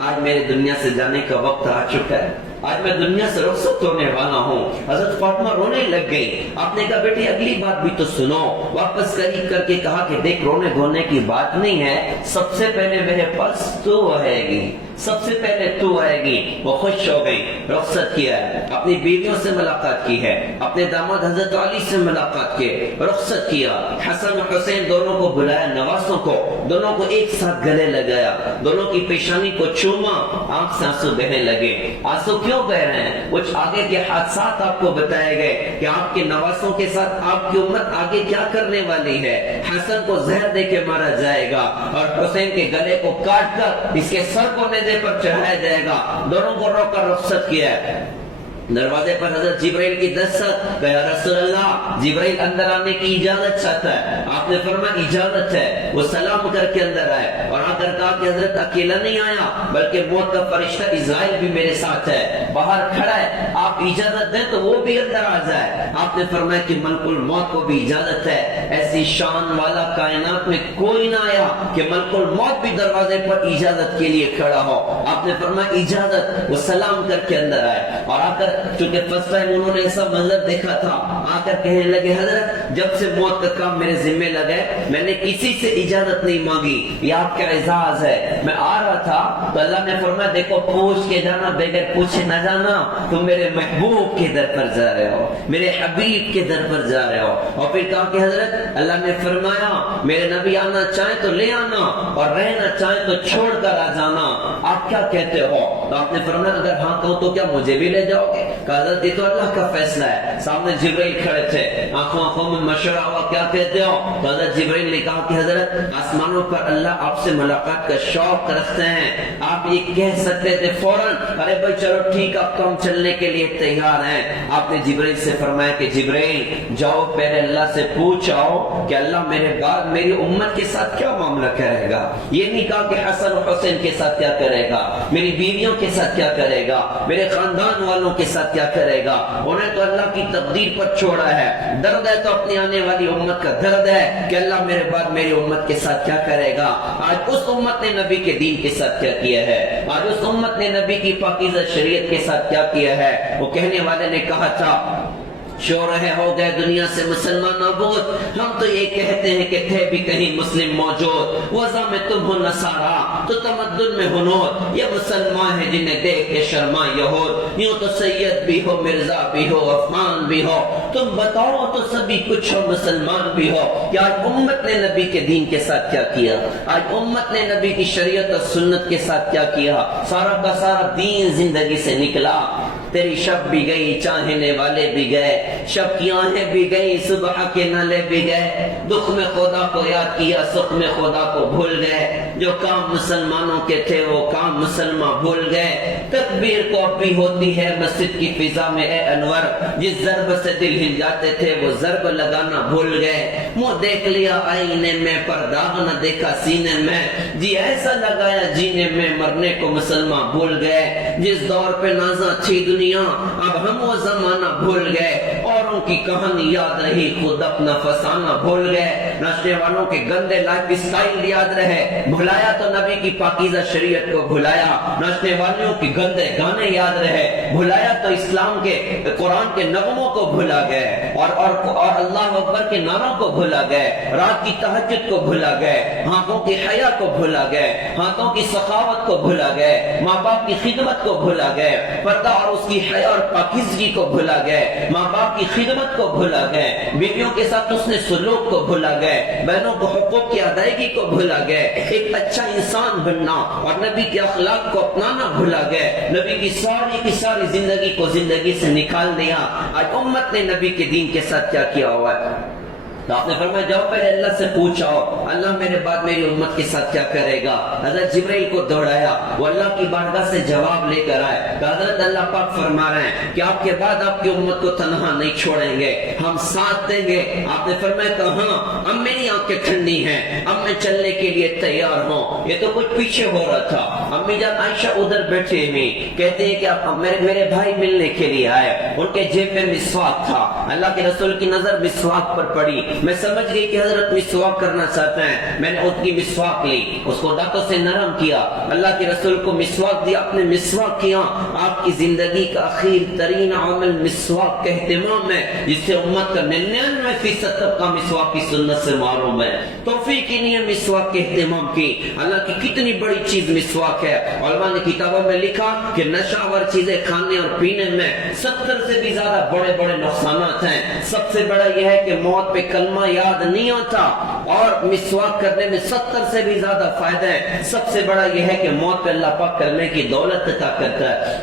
آج میرے دنیا سے جانے کا وقت آ چکا ہے, آج میں دنیا سے رخصت ہونے والا ہوں. حضرت فاطمہ رونے لگ گئی. آپ نے کہا بیٹی اگلی بات بھی تو سنو. واپس قریب کر کے کہا کہ دیکھ رونے دھونے کی بات نہیں ہے, سب سے پہلے میرے پاس تو آئے گی, سب سے پہلے تو آئے گی. وہ خوش ہو گئی. رخصت کیا ہے, اپنی بیویوں سے ملاقات کی ہے, اپنے داماد حضرت علی سے ملاقات کی, رخصت کیا. حسن و حسین دونوں کو بلایا, نواسوں کو, دونوں کو ایک ساتھ گلے لگایا, دونوں کی پیشانی کو چوما. آنکھ سے آنسو بہنے لگے. آنسو کیوں بہ رہے ہیں؟ کچھ آگے کے حادثات آپ کو بتائے گئے کہ آپ کے نواسوں کے ساتھ آپ کی امت آگے کیا کرنے والی ہے. حسن کو زہر دے کے مارا جائے گا اور حسین کے گلے کو کاٹ کر اس کے سر کو نیزے پر چڑھایا جائے گا. دونوں کو رو کر رخصت کیا ہے. دروازے پر حضرت جبرائیل کی دستک، کہ یا رسول اللہ جبرائیل اندر آنے کی اجازت چاہتا ہے. آپ نے فرمایا اجازت ہے. وہ سلام کر کے اندر آئے اور آ کر کہا کہ حضرت اکیلا نہیں آیا بلکہ موت کا فرشتہ اسرائیل بھی میرے ساتھ ہے، باہر کھڑا ہے، آپ اجازت دیں تو وہ بھی اندر آ جائے. آپ نے فرمایا کہ ملک الموت کو بھی اجازت ہے. ایسی شان والا کائنات میں کوئی نہ آیا کہ ملک الموت بھی دروازے پر اجازت کے لیے کھڑا ہو. آپ نے فرمایا اجازت. وہ سلام کر کے اندر آئے اور آ کر چونکہ فرسٹ ٹائم انہوں نے ایسا منظر دیکھا تھا، آ کر کہنے لگے حضرت جب سے موت کا کام میرے ذمہ لگا ہے میں نے کسی سے اجازت نہیں مانگی، یہ آپ کا اعزاز ہے. میں آ رہا تھا تو اللہ نے فرمایا دیکھو پوچھ کے جانا، بغیر پوچھے نہ جانا، تم میرے محبوب کے در پر جا رہے ہو، میرے حبیب کے در پر جا رہے ہو. اور پھر کہا کہ حضرت اللہ نے فرمایا میرے نبی آنا چاہیں تو لے آنا اور رہنا چاہیں تو چھوڑ کر آ جانا، آپ کیا کہتے ہو؟ تو آپ نے فرمایا اگر ہاں کہو تو کیا مجھے بھی لے جاؤ گے؟ کہا حضرت یہ تو اللہ کا فیصلہ ہے. سامنے جبرائیل کھڑے تھے، آنکھوں میں مشورہ ہوا کیا کہتے ہو؟ تو حضرت جبرائیل نے کہا کہ حضرت آسمانوں پر اللہ آپ سے ملاقات کا شوق رکھتے ہیں، آپ یہ کہہ سکتے تھے فوراً ارے بھائی چلو ٹھیک اب تو ہم چلنے کے لیے تیار ہیں. آپ نے جبرائیل سے فرمایا کہ جبرائیل جاؤ پہلے اللہ سے پوچھ آؤ کہ اللہ میرے بعد میری امت کے ساتھ کیا معاملہ کرے گا. یہ نہیں کہا کہ حسن و حسین کے ساتھ کیا کرے گا، میری بیویوں کے ساتھ کیا کرے گا، میرے خاندان والوں کے ساتھ کیا کرے گا. انہیں تو اللہ کی تقدیر پر چھوڑا ہے. درد ہے تو اپنی آنے والی امت کا درد ہے کہ اللہ میرے بعد میری امت کے ساتھ کیا کرے گا. آج اس امت نے نبی کے دین کے ساتھ کیا کیا ہے، آج اس امت نے نبی کی پاکیزہ شریعت کے ساتھ کیا کیا ہے. وہ کہنے والے نے کہا تھا شو رہے ہو گئے دنیا سے مسلمان نابود، ہم تو یہ کہتے ہیں کہ تھے بھی کہیں مسلم موجود. وضع میں تم ہو نصارا تو تمدن میں ہنود، یہ مسلمان ہیں جنہیں دیکھ کے شرما یہود. یوں تو سید بھی ہو مرزا بھی ہو عثمان بھی ہو، تم بتاؤ تو سبھی کچھ ہو مسلمان بھی ہو. کہ آج امت نے نبی کے دین کے ساتھ کیا کیا، آج امت نے نبی کی شریعت اور سنت کے ساتھ کیا کیا. سارا کا سارا دین زندگی سے نکلا. تیری شب بھی گئی چاہنے والے بھی گئے، شب کی آہیں بھی گئی صبح کے نالے بھی گئے. دکھ میں خدا کو یاد کیا سکھ میں خدا کو بھول گئے. جو کام مسلمانوں کے تھے وہ کام مسلمان بھول گئے. تکبیر کو اب بھی ہوتی ہے مسجد کی فضا میں اے انور، جس ضرب سے دل ہل جاتے تھے وہ ضرب لگانا بھول گئے. منہ دیکھ لیا آئینے میں پر داغ نہ دیکھا سینے میں، جی ایسا لگایا جینے میں مرنے کو مسلمان بھول گئے. جس دور پہ نازاں تھی دنیا اب ہم وہ زمانہ بھول گئے. اوروں کی کہانی یاد رہی خود اپنا فسانہ بھول گئے. ناچنے والوں کے گندے لائف اسٹائل یاد رہے، بھلایا تو نبی کی پاکیزہ شریعت کو بھلایا. ناچنے والوں کے گندے گانے یاد رہے، بھلایا تو اسلام کے قرآن کے نغموں کو بھلا گئے اور اللہ اکبر کے نعروں کو بھلا گئے. رات کی تہجد کو بھلا گئے، ہاتھوں کی حیا کو بھلا گئے، ہاتھوں کی سخاوت کو بھلا گئے، ماں باپ کی خدمت کو بھلا گئے، پردہ اور اس کی حیا اور پاکیزگی کو بھلا گئے، ماں باپ کی خدمت کو بھلا گئے، بیویوں کے ساتھ اس نے سلوک کو بھلا گئے، بہنوں کو حقوق کی ادائیگی کو بھلا گئے. ایک اچھا انسان بننا اور نبی کے اخلاق کو اپنانا بھلا گئے. نبی کی ساری زندگی کو زندگی سے نکال دیا. آج امت نے نبی کے دین کے ساتھ کیا کیا ہوا ہے؟ تو آپ نے فرمایا جاؤ پہلے اللہ سے پوچھاؤ اللہ میرے بعد میری امت کے ساتھ کیا کرے گا. حضرت جبرائیل کو دوڑایا، وہ اللہ کی بارگاہ سے جواب لے کر آئے. حضرت اللہ پاک فرما رہے ہیں کہ آپ کے بعد آپ کی امت کو تنہا نہیں چھوڑیں گے، ہم ساتھ دیں گے. آپ نے فرمایا کہاں؟ اب میری آنکھیں ٹھنڈی ہیں، اب میں چلنے کے لیے تیار ہوں. یہ تو کچھ پیچھے ہو رہا تھا. امی جان عائشہ ادھر بیٹھے ہوئی کہتے ہیں کہ آپ میرے بھائی ملنے کے لیے آئے، ان کے جیب میں مسواک تھا. اللہ کے رسول کی نظر مسواک پر پڑی. میں سمجھ گئی کہ حضرت مسواک کرنا چاہتے ہیں. میں نے ان کی مسواک لی، اس کو دانتوں سے نرم کیا، اللہ کے رسول کو مسواک دیا، اپنے مسواک کیا. آپ کی زندگی کا اخیر ترین عمل مسواک کا اہتمام ہے، جس سے امت کا 99% طبقہ مسواک کی سنت سے معروم ہے. توفیق ہی نہیں ہے مسواک کے اہتمام کی. اللہ کی کتنی بڑی چیز مسواک ہے. علماء نے کتابوں میں لکھا کہ نشہ چیزیں کھانے اور پینے میں 70 سے بھی زیادہ بڑے بڑے نقصانات ہیں. سب سے بڑا یہ ہے کہ موت پہ کلمہ یاد نہیں آتا، اور مسواک کرنے میں 70 سے بھی زیادہ فائدہ ہے. سب سے بڑا یہ ہے کہ موت پہ اللہ پاک کلمے کی دولت عطا کرتا ہے.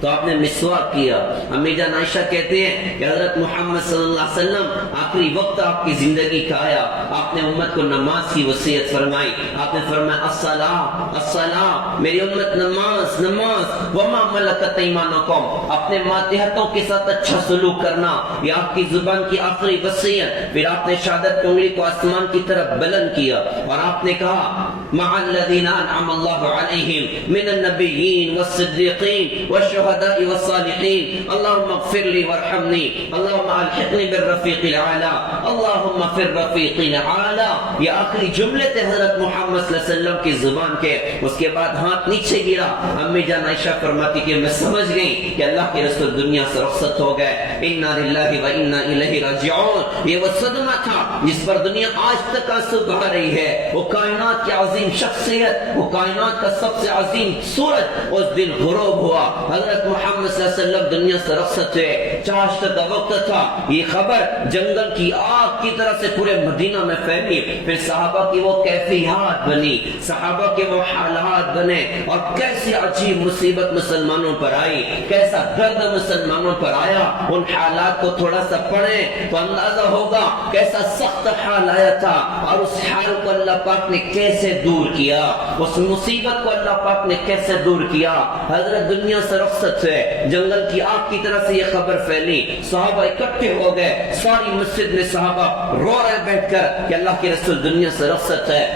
تو آپ نے مسواک کیا. امی جان عائشہ کہتے ہیں کہ حضرت محمد صلی اللہ علیہ وسلم آخری وقت آپ کی زندگی کا آیا, آپ نے امت کو نماز کی وصیت فرمائی. آپ نے فرمایا الصلاۃ الصلاۃ, میری امت نماز نماز, وما ملکت ایمانکم, اپنے ماتحتوں کے ساتھ اچھا سلوک کرنا, یہ آپ کی زبان کی آخری وصیت. پھر آپ نے شہادت کی انگلی کو آسمان کی طرف بلند کیا اور آپ نے کہا مع الذین انعم اللہ علیہم من النبیین والصدیقین والشہداء والصالحین, اللہم اغفر لی وارحمنی, اللہم الحقنی بالرفیق الاعلی, اللہم فی الرفیق الاعلی. یہ آخری جملے تھے حضرت محمد صلی اللہ علیہ وسلم کی زبان کے. اس کے بعد ہاتھ نیچے گرا. امی جان عائشہ فرماتی کہ میں سمجھ گئی کہ اللہ کے رسول دنیا سے رخصت ہو گئے. انا للہ و انا الیہ راجعون, یہ وہ صدمہ تھا جس پر دنیا آج تک آنسو بہا رہی ہے. وہ کائنات کی عظیم شخصیت, وہ کائنات کا سب سے عظیم سورج اس دن غروب ہوا. حضرت محمد صلی اللہ علیہ وسلم دنیا سے رخصت ہوئے. چاشت کا وقت تھا. یہ خبر جنگل کی آگ کی طرح سے پورے مدینہ میں پھیلی. پھر صحابہ کی وہ کیفیات بنی, صحابہ کے وہ حالات بنے, اور کیسی عجیب مصیبت مسلمانوں پر آئی, کیسا درد مسلمانوں پر آیا. ان حالات کو تھوڑا سا پڑھیں تو اندازہ ہوگا کیسا سخت حال آیا تھا, اور اس حال کو اللہ پاک نے کیسے دور کیا, اس مصیبت کو اللہ پاک نے کیسے دور کیا. حضرت دنیا سے رخصت ہوئے, جنگل کی آگ کی طرح سے یہ خبر پھیلی. صحابہ اکٹھے ہو گئے, ساری مسجد میں صحابہ رو رہے بیٹھ کر کہ اللہ کے رسول دنیا سے رخصت ہے.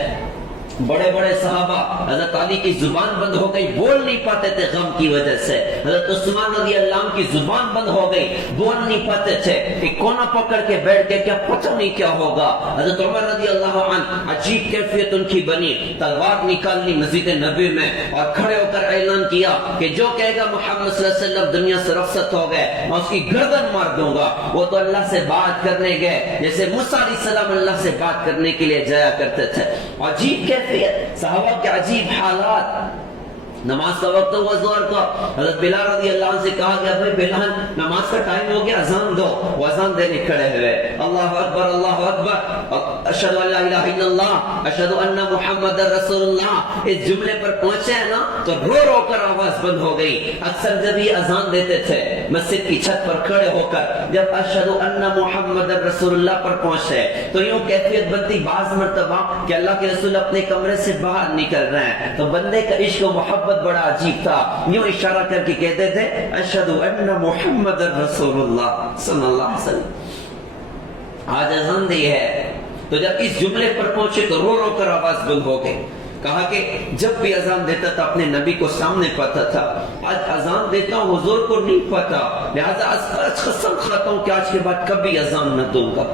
بڑے بڑے صحابہ, حضرت علی کی زبان بند ہو گئی, بول نہیں پاتے تھے غم کی وجہ سے. حضرت عثمان رضی اللہ عنہ کی زبان بند ہو گئی, بول نہیں پاتے تھے. ایک کونا پکڑ کے بیٹھ کے کیا پتہ نہیں کیا ہوگا. حضرت عمر رضی اللہ عنہ عجیب کیفیت ان کی بنی, تلوار نکال لی مسجد نبی میں اور کھڑے ہو کر اعلان کیا کہ جو کہے گا محمد صلی اللہ علیہ وسلم دنیا سے رخصت ہو گئے, میں اس کی گردن مار دوں گا. وہ تو اللہ سے بات کرنے گئے جیسے موسیٰ علیہ السلام اللہ سے بات کرنے کے لیے جایا کرتے تھے. عجیب صحابہ کے عجیب حالات. نماز کا وقت ہوا ظہر کا, حضرت بلال رضی اللہ عنہ سے کہا گیا بھائی بلال نماز کا ٹائم ہو گیا, اذان دو. وہ اذان دینے کھڑے ہوئے, اللہ اکبر اللہ اکبر, اشہد ان لا الہ الا اللہ اشہد ان محمد رسول اللہ. اس جملے پر پہنچے ہیں نا تو رو رو کر آواز بند ہو گئی. اکثر جب یہ اذان دیتے تھے مسجد کی چھت پر کھڑے ہو کر, جب اشہد ان محمد رسول اللہ پر پہنچے تو یوں کیفیت بنتی بعض مرتبہ کہ اللہ کے رسول اپنے کمرے سے باہر نکل رہے ہیں تو بندے کا عشق و محبت بڑا عجیب تھا. یوں اشارہ کر کے کہتے تھے اشہد ان محمد رسول اللہ صلی اللہ علیہ وسلم. آج اذان دی ہے تو جب اس جملے پر پہنچے تو رو رو کر آواز بند ہو گئی. کہا کہ جب بھی اذان دیتا تھا اپنے نبی کو سامنے پاتا تھا, آج اذان دیتا ہوں حضور کو نہیں پتا, لہذا آج قسم کھاتا ہوں کہ آج کے بعد کبھی اذان نہ دوں گا,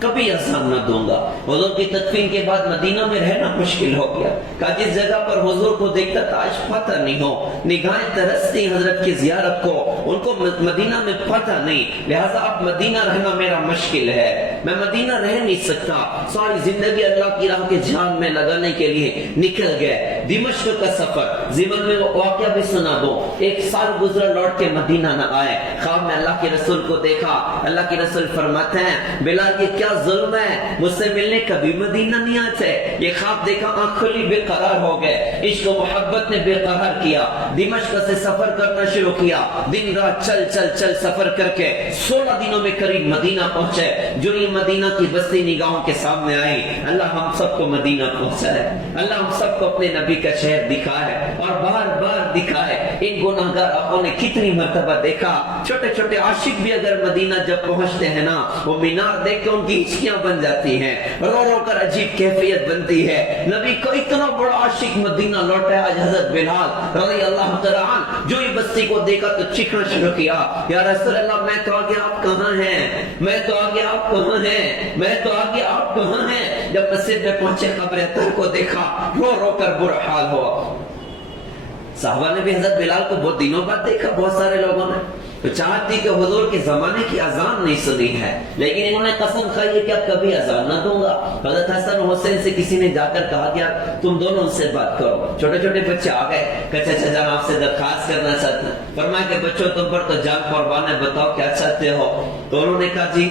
کبھی اذان نہ دوں گا. حضور کی تدفین کے بعد مدینہ میں رہنا مشکل ہو گیا. کہا جس جگہ پر حضور کو دیکھتا تھا آج پتہ نہیں ہو, نگاہیں ترستی حضرت کی زیارت کو, ان کو مدینہ میں پتہ نہیں, لہذا اب مدینہ رہنا میرا مشکل ہے, میں مدینہ رہ نہیں سکتا. ساری زندگی اللہ کی راہ کے جہاد میں لگانے کے لیے نکل گئے. دمشق کا سفر, ضمن میں واقعہ بھی سنا دو. 1 سال گزرا لوٹ کے مدینہ نہ آئے. خواب میں اللہ کے رسول کو دیکھا. اللہ کے رسول فرماتے ہیں بلال یہ کیا ظلم ہے, مجھ سے ملنے کبھی مدینہ نہیں آتے. یہ خواب دیکھا, آنکھ کھلی, بے قرار ہو گئے. عشق و محبت نے بے قرار کیا. دمشق سے سفر کرنا شروع کیا. دن رات چل چل چل سفر کر کے 16 دنوں میں قریب مدینہ پہنچے. جو یہ مدینہ کی بستی نگاہوں کے سامنے آئی, اللہ ہم سب کو مدینہ پہنچائے, اللہ ہم سب کو اپنے نبی کا شہر دکھائے اور بار بار دکھائے. ان گناہگار آقوں نے کتنی مرتبہ دیکھا. چھوٹے چھوٹے عاشق بھی اگر مدینہ جب پہنچتے ہیں نا, وہ مینار دیکھ کے ان کی ہچکیاں بن جاتی ہیں, رو رو کر عجیب کیفیت بنتی ہے. نبی کو اتنا بڑا عاشق مدینہ لوٹا ہے. آج حضرت بلال رضی اللہ تعالیٰ عنہ جو ہی بستی کو دیکھا تو چیخنا شروع کیا, یا رسول اللہ میں تو آگے آپ کہاں ہیں, میں تو آگے آپ کہاں ہیں, میں تو آگے آپ کہاں ہیں. جب مسجد میں پہنچے قبر اطہر کو دیکھا, رو رو کر برا حال ہوا. صحابہ نے بھی حضرت بلال کو بہت دنوں بعد دیکھا, بہت سارے لوگوں نے تو چاہتی کہ حضور کے زمانے کی اذان نہیں سنی ہے, لیکن انہوں نے قسم کھائی ہے کہ اب کبھی اذان نہ دوں گا. حضرت حسن حسین سے کسی نے جا کر کہا کہ تم دونوں سے بات کرو. چھوٹے چھوٹے بچے آ گئے, کہ چچا جان آپ سے درخواست کرنا چاہتے ہیں. فرمایا کہ بچوں تم پر تو جان قربان ہے, بتاؤ کیا چاہتے ہو. تو انہوں نے کہا جی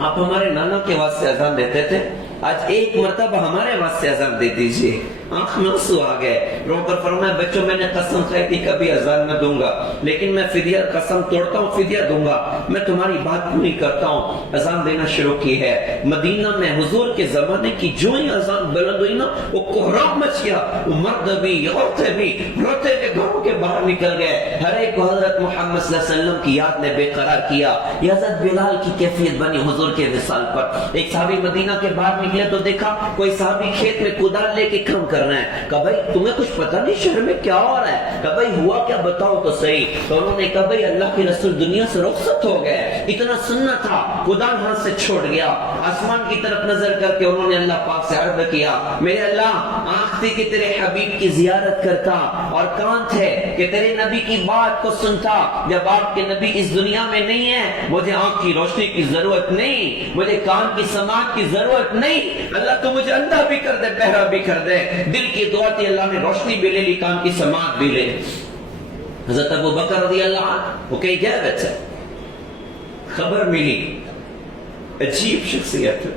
آپ ہمارے نانا کے واسطے اذان دیتے تھے, آج ایک مرتبہ ہمارے واسطے اذان دے دیجئے. آنکھ میں آنسو آ گئے، رو کر فرمایا بچوں میں نے قسم کھائی تھی کبھی اذان نہ دوں گا، لیکن میں فدیہ قسم توڑتا ہوں، فدیہ دوں گا، میں تمہاری بات پوری کرتا ہوں۔ اذان دینا شروع کی ہے۔ مدینہ میں حضور کے زمانے کی جو ہی اذان بلند ہوئی نا، وہ کوہرام مچ گیا، وہ مرد بھی عورتیں بھی روتے ہوئے گھروں کے باہر نکل گئے، ہر ایک کو حضرت محمد صلی اللہ علیہ وسلم کی یاد نے بے قرار کیا۔ یہ حضرت بلال کی کیفیت بنی حضور کے وصال پر۔ ایک صحابی مدینہ کے باہر نکلے تو دیکھا کوئی صحابی کھیت میں کدال لے کے کام کر رہے ہیں، کہا بھائی تمہیں کچھ پتہ نہیں شہر میں کیا ہو رہا ہے؟ کہا بھائی ہوا کیا بتاؤ تو صحیح۔ تو انہوں نے کہا بھائی اللہ کے رسول دنیا سے رخصت ہو گئے، اتنا سننا تھا، کدال ہاتھ سے چھوڑ گیا۔ آسمان کی طرف نظر کر کے انہوں نے اللہ پاک سے عرض کیا، میرے اللہ آنکھ تھی کہ تیرے حبیب کی زیارت کرتا، اور کان تھے کہ تیرے نبی کی بات کو سنتا۔ جب آپ کے نبی اس دنیا میں نہیں ہے، مجھے آنکھ کی روشنی کی ضرورت نہیں، مجھے کان کی سماعت کی ضرورت نہیں، اللہ تو مجھے اندھا بھی کر دے، بہرا بھی کر دے۔ دل کی دعا تھی، اللہ نے روشنی بھی لے لی، کان کی سماعت بھی لے۔ حضرت ابو بکر رضی اللہ عنہ وہ کہیں گئے ویسے خبر ملی، عجیب شخصیت ہے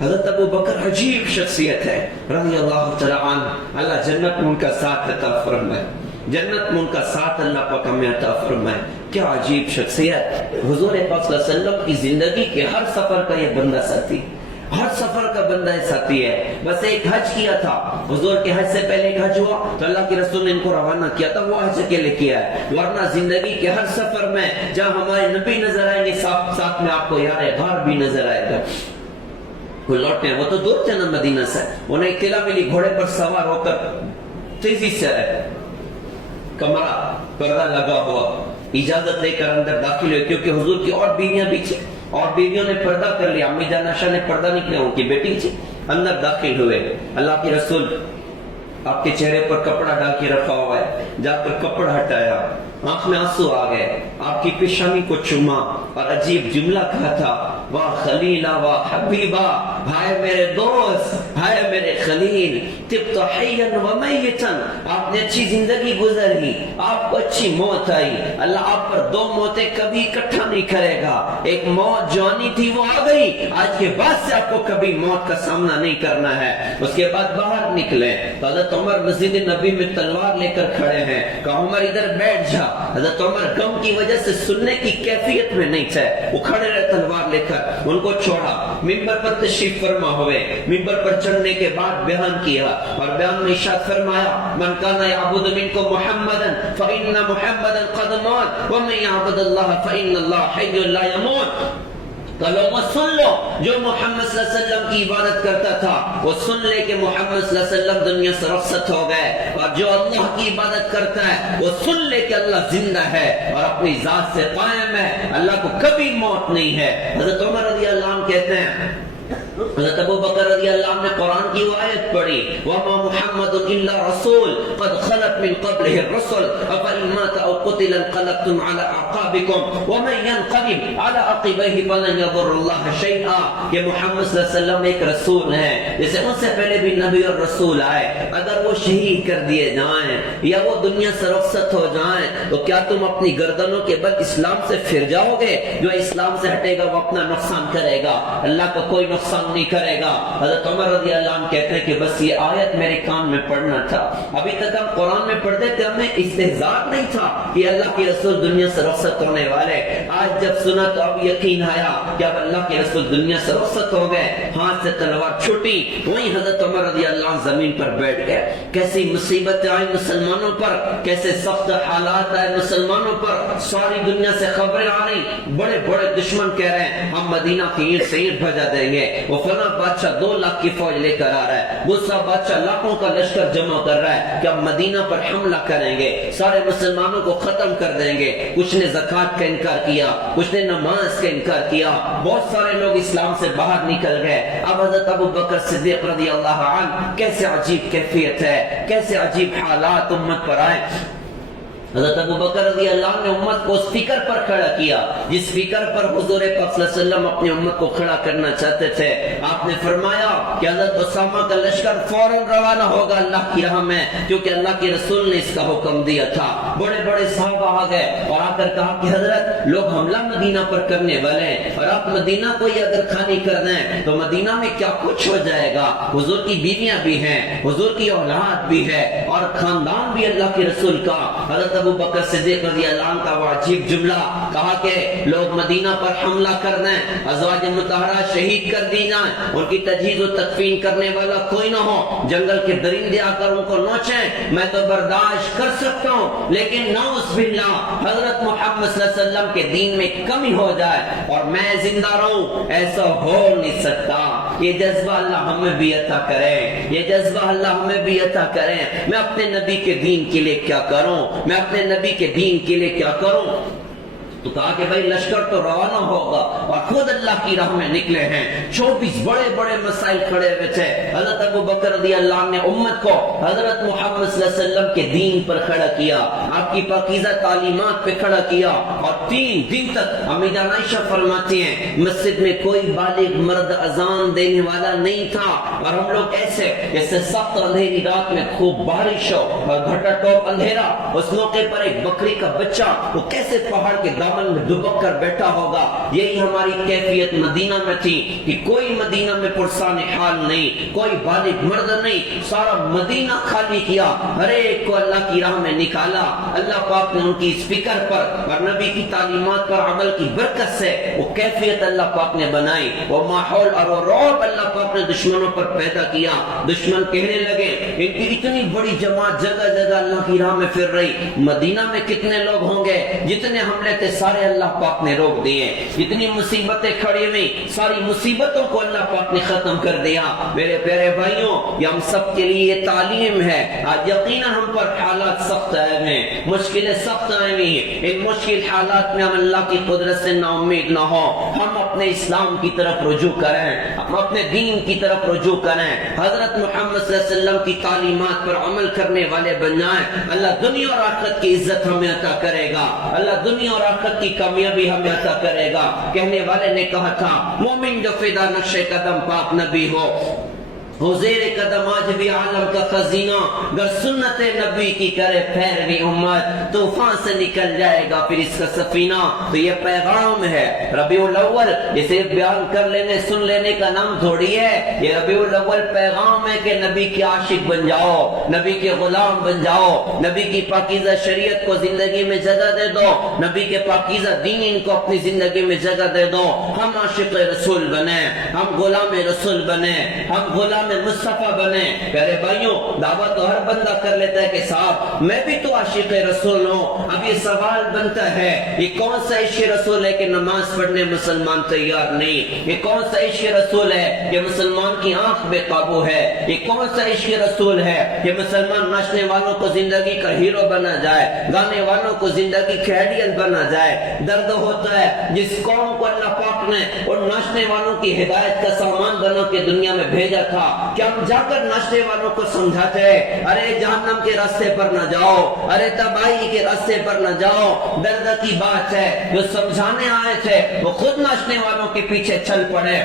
حضرت ابو بکر، عجیب شخصیت ہے رضی اللہ تعالی عنہ۔ اللہ جنت میں ان کا ساتھ عطا فرمائے، جنت میں ان کا ساتھ اللہ پاک ہمیں عطا فرمائے۔ کیا عجیب شخصیت، حضور پاک صلی اللہ علیہ وسلم کی زندگی کے ہر سفر کا یہ بندہ ساتھی، ہر سفر کا بندہ ساتھی ہے۔ بس ایک حج کیا تھا حضور کے، حج سے پہلے ایک حج ہوا تو اللہ کے رسول نے ان کو روانہ کیا تھا، وہ حج اکیلے کیا ہے، ورنہ زندگی کے ہر سفر میں جہاں ہمارے نبی نظر آئیں گے ساتھ میں آپ کو یار غار بھی نظر آئے گا۔ وہ لوٹنے، وہ تو دور تھے نا مدینہ سے، انہیں اطلاع ملی گھوڑے پر سوار ہو کر تیزی سے آئے، کمرہ پردہ لگا ہوا، اجازت لے کر اندر داخل ہوئے، کیونکہ حضور کی اور بیویاں بھی تھیں اور بیویوں نے پردہ کر لیا، امی جان عائشہ نے پردہ نہیں کیا، ان کی بیٹی تھی۔ اندر داخل ہوئے، اللہ کے رسول آپ کے چہرے پر کپڑا ڈال کے رکھا ہوا ہے، جا کر کپڑا ہٹایا، آنکھ میں آنسو آ گئے، آپ کی پیشانی کو چوما اور عجیب جملہ کہا تھا، واہ خلیلا واہ حبیبا، ہائے میرے دوست، ہائے میرے خلیل، طبت حیا و میتا، آپ نے اچھی زندگی گزاری، آپ کو اچھی موت آئی، اللہ آپ پر دو موتیں کبھی اکٹھا نہیں کرے گا، ایک موت جو آنی تھی وہ آ گئی، آج کے بعد سے آپ کو کبھی موت کا سامنا نہیں کرنا ہے۔ اس کے بعد باہر نکلے تو حضرت عمر مسجد نبی میں تلوار لے کر کھڑے ہیں، کہا عمر ادھر بیٹھ جا۔ حضرت عمر غم کی وجہ سے سننے کی کیفیت میں نہیں تھے، وہ کھڑے رہے تلوار لے کر، ان کو چھوڑا، منبر پر تشریف فرما ہوئے، منبر پر چڑھنے کے بعد بیان کیا اور بیان میں ارشاد فرمایا، من کان یعبد منکم محمدا فإن محمدا قد مات ومن یعبد اللہ فإن اللہ حی لا یموت۔ کہ لوگوں سن لو، جو محمد صلی اللہ علیہ وسلم کی عبادت کرتا تھا وہ سن لے کہ محمد صلی اللہ علیہ وسلم دنیا سے رخصت ہو گئے، اور جو اللہ کی عبادت کرتا ہے وہ سن لے کہ اللہ زندہ ہے اور اپنی ذات سے قائم ہے، اللہ کو کبھی موت نہیں ہے۔ حضرت عمر رضی اللہ عنہ کہتے ہیں، حضرت ابو بکر رضی اللہ عنہ نے قرآن کی وہ آیت پڑھی، وَمَا مُحَمَّدٌ إِلَّا رَسُولٌ قَدْ خَلَتْ مِن قَبْلِهِ الرُّسُلُ أَفَإِن مَاتَ أَوْ قُتِلَ انقلبتم عَلَى أَعْقَابِكُمْ وَمَن يَنقلب عَلَى عَقِبَيْهِ فَلَن يَضُرَّ اللَّهَ شَيْئًا۔ کہ محمد صلی اللہ علیہ وسلم ایک رسول ہیں، جیسے ان سے پہلے بھی نبی اور رسول آئے، اگر وہ شہید کر دیے جائیں یا وہ دنیا سے رخصت ہو جائیں تو کیا تم اپنی گردنوں کے بل اسلام سے پھر جاؤ گے؟ جو اسلام سے ہٹے گا وہ اپنا نقصان کرے گا، اللہ کا کوئی نقصان نہیں کرے گا۔ حضرت عمر رضی اللہ عنہ کہتے ہیں کہ بس یہ آیت میرے کان میں پڑھنا تھا، ابھی تک ہم قرآن میں پڑھتے تھے، ہمیں استحضار نہیں تھا کہ اللہ کے رسول دنیا سے رخصت ہونے والے، آج جب سنا تو اب یقین آیا کہ اب اللہ کے رسول دنیا سے رخصت ہو گئے، ہاتھ سے تلوار چھوٹی، وہیں حضرت عمر رضی اللہ عنہ زمین پر بیٹھ گئے۔ کیسی مصیبتیں آئی مسلمانوں پر، کیسے سخت حالات آئے مسلمانوں پر، ساری دنیا سے خبریں آ رہی، بڑے بڑے دشمن کہہ رہے ہیں ہم مدینہ کی اینٹ سے اینٹ بجا دیں گے، وہ فلاں بادشاہ 2 لاکھ کی فوج لے کر آ رہا ہے، دوسرا بادشاہ لاکھوں کا لشکر جمع کر رہا ہے کہ اب مدینہ پر حملہ کریں گے، سارے مسلمانوں کو ختم کر دیں گے۔ کچھ نے زکوٰۃ کا انکار کیا، کچھ نے نماز کا انکار کیا، بہت سارے لوگ اسلام سے باہر نکل گئے۔ اب حضرت ابو بکر صدیق رضی اللہ عنہ، کیسے عجیب کیفیت ہے، کیسے عجیب حالات امت پر آئے۔ حضرت ابو بکر رضی اللہ عنہ نے امت کو اس فکر پر کھڑا کیا جس فکر پر حضور پاک صلی اللہ علیہ وسلم اپنی امت کو کھڑا کرنا چاہتے تھے. آپ نے فرمایا کہ حضرت اسامہ کا لشکر فوراً روانہ ہوگا اللہ کی راہ میں, کیونکہ اللہ کے رسول نے اس کا حکم دیا تھا. بڑے بڑے صحابہ آ گئے اور آ کر کہا کہ حضرت لوگ حملہ مدینہ پر کرنے والے ہیں, اور آپ مدینہ کو یہ اگر خالی کر دیں تو مدینہ میں کیا کچھ ہو جائے گا. حضور کی بیویاں بھی ہیں, حضور کی اولاد بھی ہے, اور خاندان بھی اللہ کے رسول کا. حضرت ابو بکر صدیق رضی اللہ عنہ کا وہ عجیب جملہ کہا کہ لوگ مدینہ پر حملہ کر دیں, ازواج مطہرہ شہید کر دی جائیں, ان کی تجہیز و تدفین کرنے والا کوئی نہ ہو, جنگل کے درندے آ کر ان کو نوچیں, میں تو برداشت کر سکتا ہوں, لیکن نعوذ باللہ حضرت محمد صلی اللہ علیہ وسلم کے دین میں کمی ہو جائے اور میں زندہ رہوں, ایسا ہو نہیں سکتا. یہ جذبہ اللہ ہمیں بھی عطا کرے, یہ جذبہ اللہ ہمیں بھی عطا کرے. میں اپنے نبی کے دین کے لیے کیا کروں, میں اپنے نبی کے دین کے لیے کیا کروں. تو کہا کہ بھائی لشکر تو روانہ ہوگا, اور خود اللہ کی راہ میں نکلے ہیں. 24 بڑے بڑے مسائل کھڑے ہوئے تھے. حضرت ابو بکر رضی اللہ عنہ نے امت کو حضرت محمد صلی اللہ علیہ وسلم کے دین پر کھڑا کیا, آپ کی پاکیزہ تعلیمات پہ کھڑا کیا, اور 3 دن تک امی جان عائشہ فرماتی ہیں مسجد میں کوئی بالغ مرد اذان دینے والا نہیں تھا, اور ہم لوگ ایسے جیسے سخت اندھیری رات میں خوب بارش ہو اور گھٹا ٹوپ اندھیرا, اس موقع پر ایک بکری کا بچہ وہ کیسے پہاڑ کے دامن میں دبک کر بیٹھا ہوگا. یہی ہماری کیفیت مدینہ میں تھی کہ کوئی مدینہ میں پرسان حال نہیں, کوئی بالغ مرد نہیں, سارا مدینہ خالی کیا, ہر ایک کو اللہ کی راہ میں نکالا. اللہ پاک نے ان کی اس فکر پر اور نبی کی تعلیمات پر عمل کی برکت سے وہ کیفیت اللہ پاک نے بنائی, وہ ماحول اور وہ رعب اللہ پاک نے دشمنوں پر پیدا کیا. دشمن کہنے لگے ان کی اتنی بڑی جماعت جگہ جگہ اللہ کی راہ میں پھر رہی, مدینہ میں کتنے لوگ ہوں گے, جتنے حملے تھے سارے اللہ پاک نے روک دیے, جتنی مصیبتیں کھڑی ہوئی ساری مصیبتوں کو اللہ پاک نے ختم کر دیا. میرے پیارے بھائیوں, یہ ہم سب کے لیے یہ تعلیم ہے. آج یقیناً ہم پر حالات سخت آئے ہیں, مشکلیں سخت آئے ہوئی ہیں. ان مشکل حالات میں ہم اللہ کی قدرت سے نا امید نہ ہو, ہم اپنے اسلام کی طرف رجوع کریں, ہم اپنے دین کی طرف رجوع کریں, حضرت محمد صلی اللہ علیہ وسلم کی تعلیمات پر عمل کرنے والے بن جائیں. اللہ دنیا اور آخرت کی عزت ہمیں عطا کرے گا, اللہ دنیا اور آخرت کی کامیابی ہمیں عطا کرے گا. کہنے والے نے کہا تھا مومن جو فدا نقش قدم پاک نبی ہو, زیر قدم آج بھی عالم کا خزینہ, گر سنت نبی کی کرے پیروی امت, طوفان سے نکل جائے گا پھر اس کا سفینہ. تو یہ پیغام ہے ربیع الاول, اسے بیان کر لینے سن لینے کا نام تھوڑی ہے. یہ ربیع الاول پیغام ہے کہ نبی کے عاشق بن جاؤ, نبی کے غلام بن جاؤ, نبی کی پاکیزہ شریعت کو زندگی میں جگہ دے دو, نبی کے پاکیزہ دین ان کو اپنی زندگی میں جگہ دے دو. ہم عاشق رسول بنے, ہم غلام رسول بنے, ہم غلام مصطفیٰ بنے. پیارے بھائیوں, دعویٰ تو ہر بندہ کر لیتا ہے کہ صاحب میں بھی تو عاشق رسول ہوں. اب یہ سوال بنتا ہے یہ کون سا عشق رسول ہے کہ نماز پڑھنے مسلمان تیار نہیں, یہ کون سا عشق رسول ہے کہ مسلمان کی آنکھ بے قابو ہے, یہ کون سا عشق رسول ہے کہ مسلمان ناچنے والوں کو زندگی کا ہیرو بنا جائے, گانے والوں کو زندگی کا آئیڈیل بنا جائے. درد ہوتا ہے جس قوم کو اللہ پاک نے اور ناچنے والوں کی ہدایت کا سامان بنا کے دنیا میں بھیجا تھا, کہ ہم جا کر ناچنے والوں کو سمجھاتے ہیں ارے جہنم کے راستے پر نہ جاؤ, ارے تباہی کے راستے پر نہ جاؤ. درد کی بات ہے جو سمجھانے آئے تھے وہ خود ناچنے والوں کے پیچھے چل پڑے,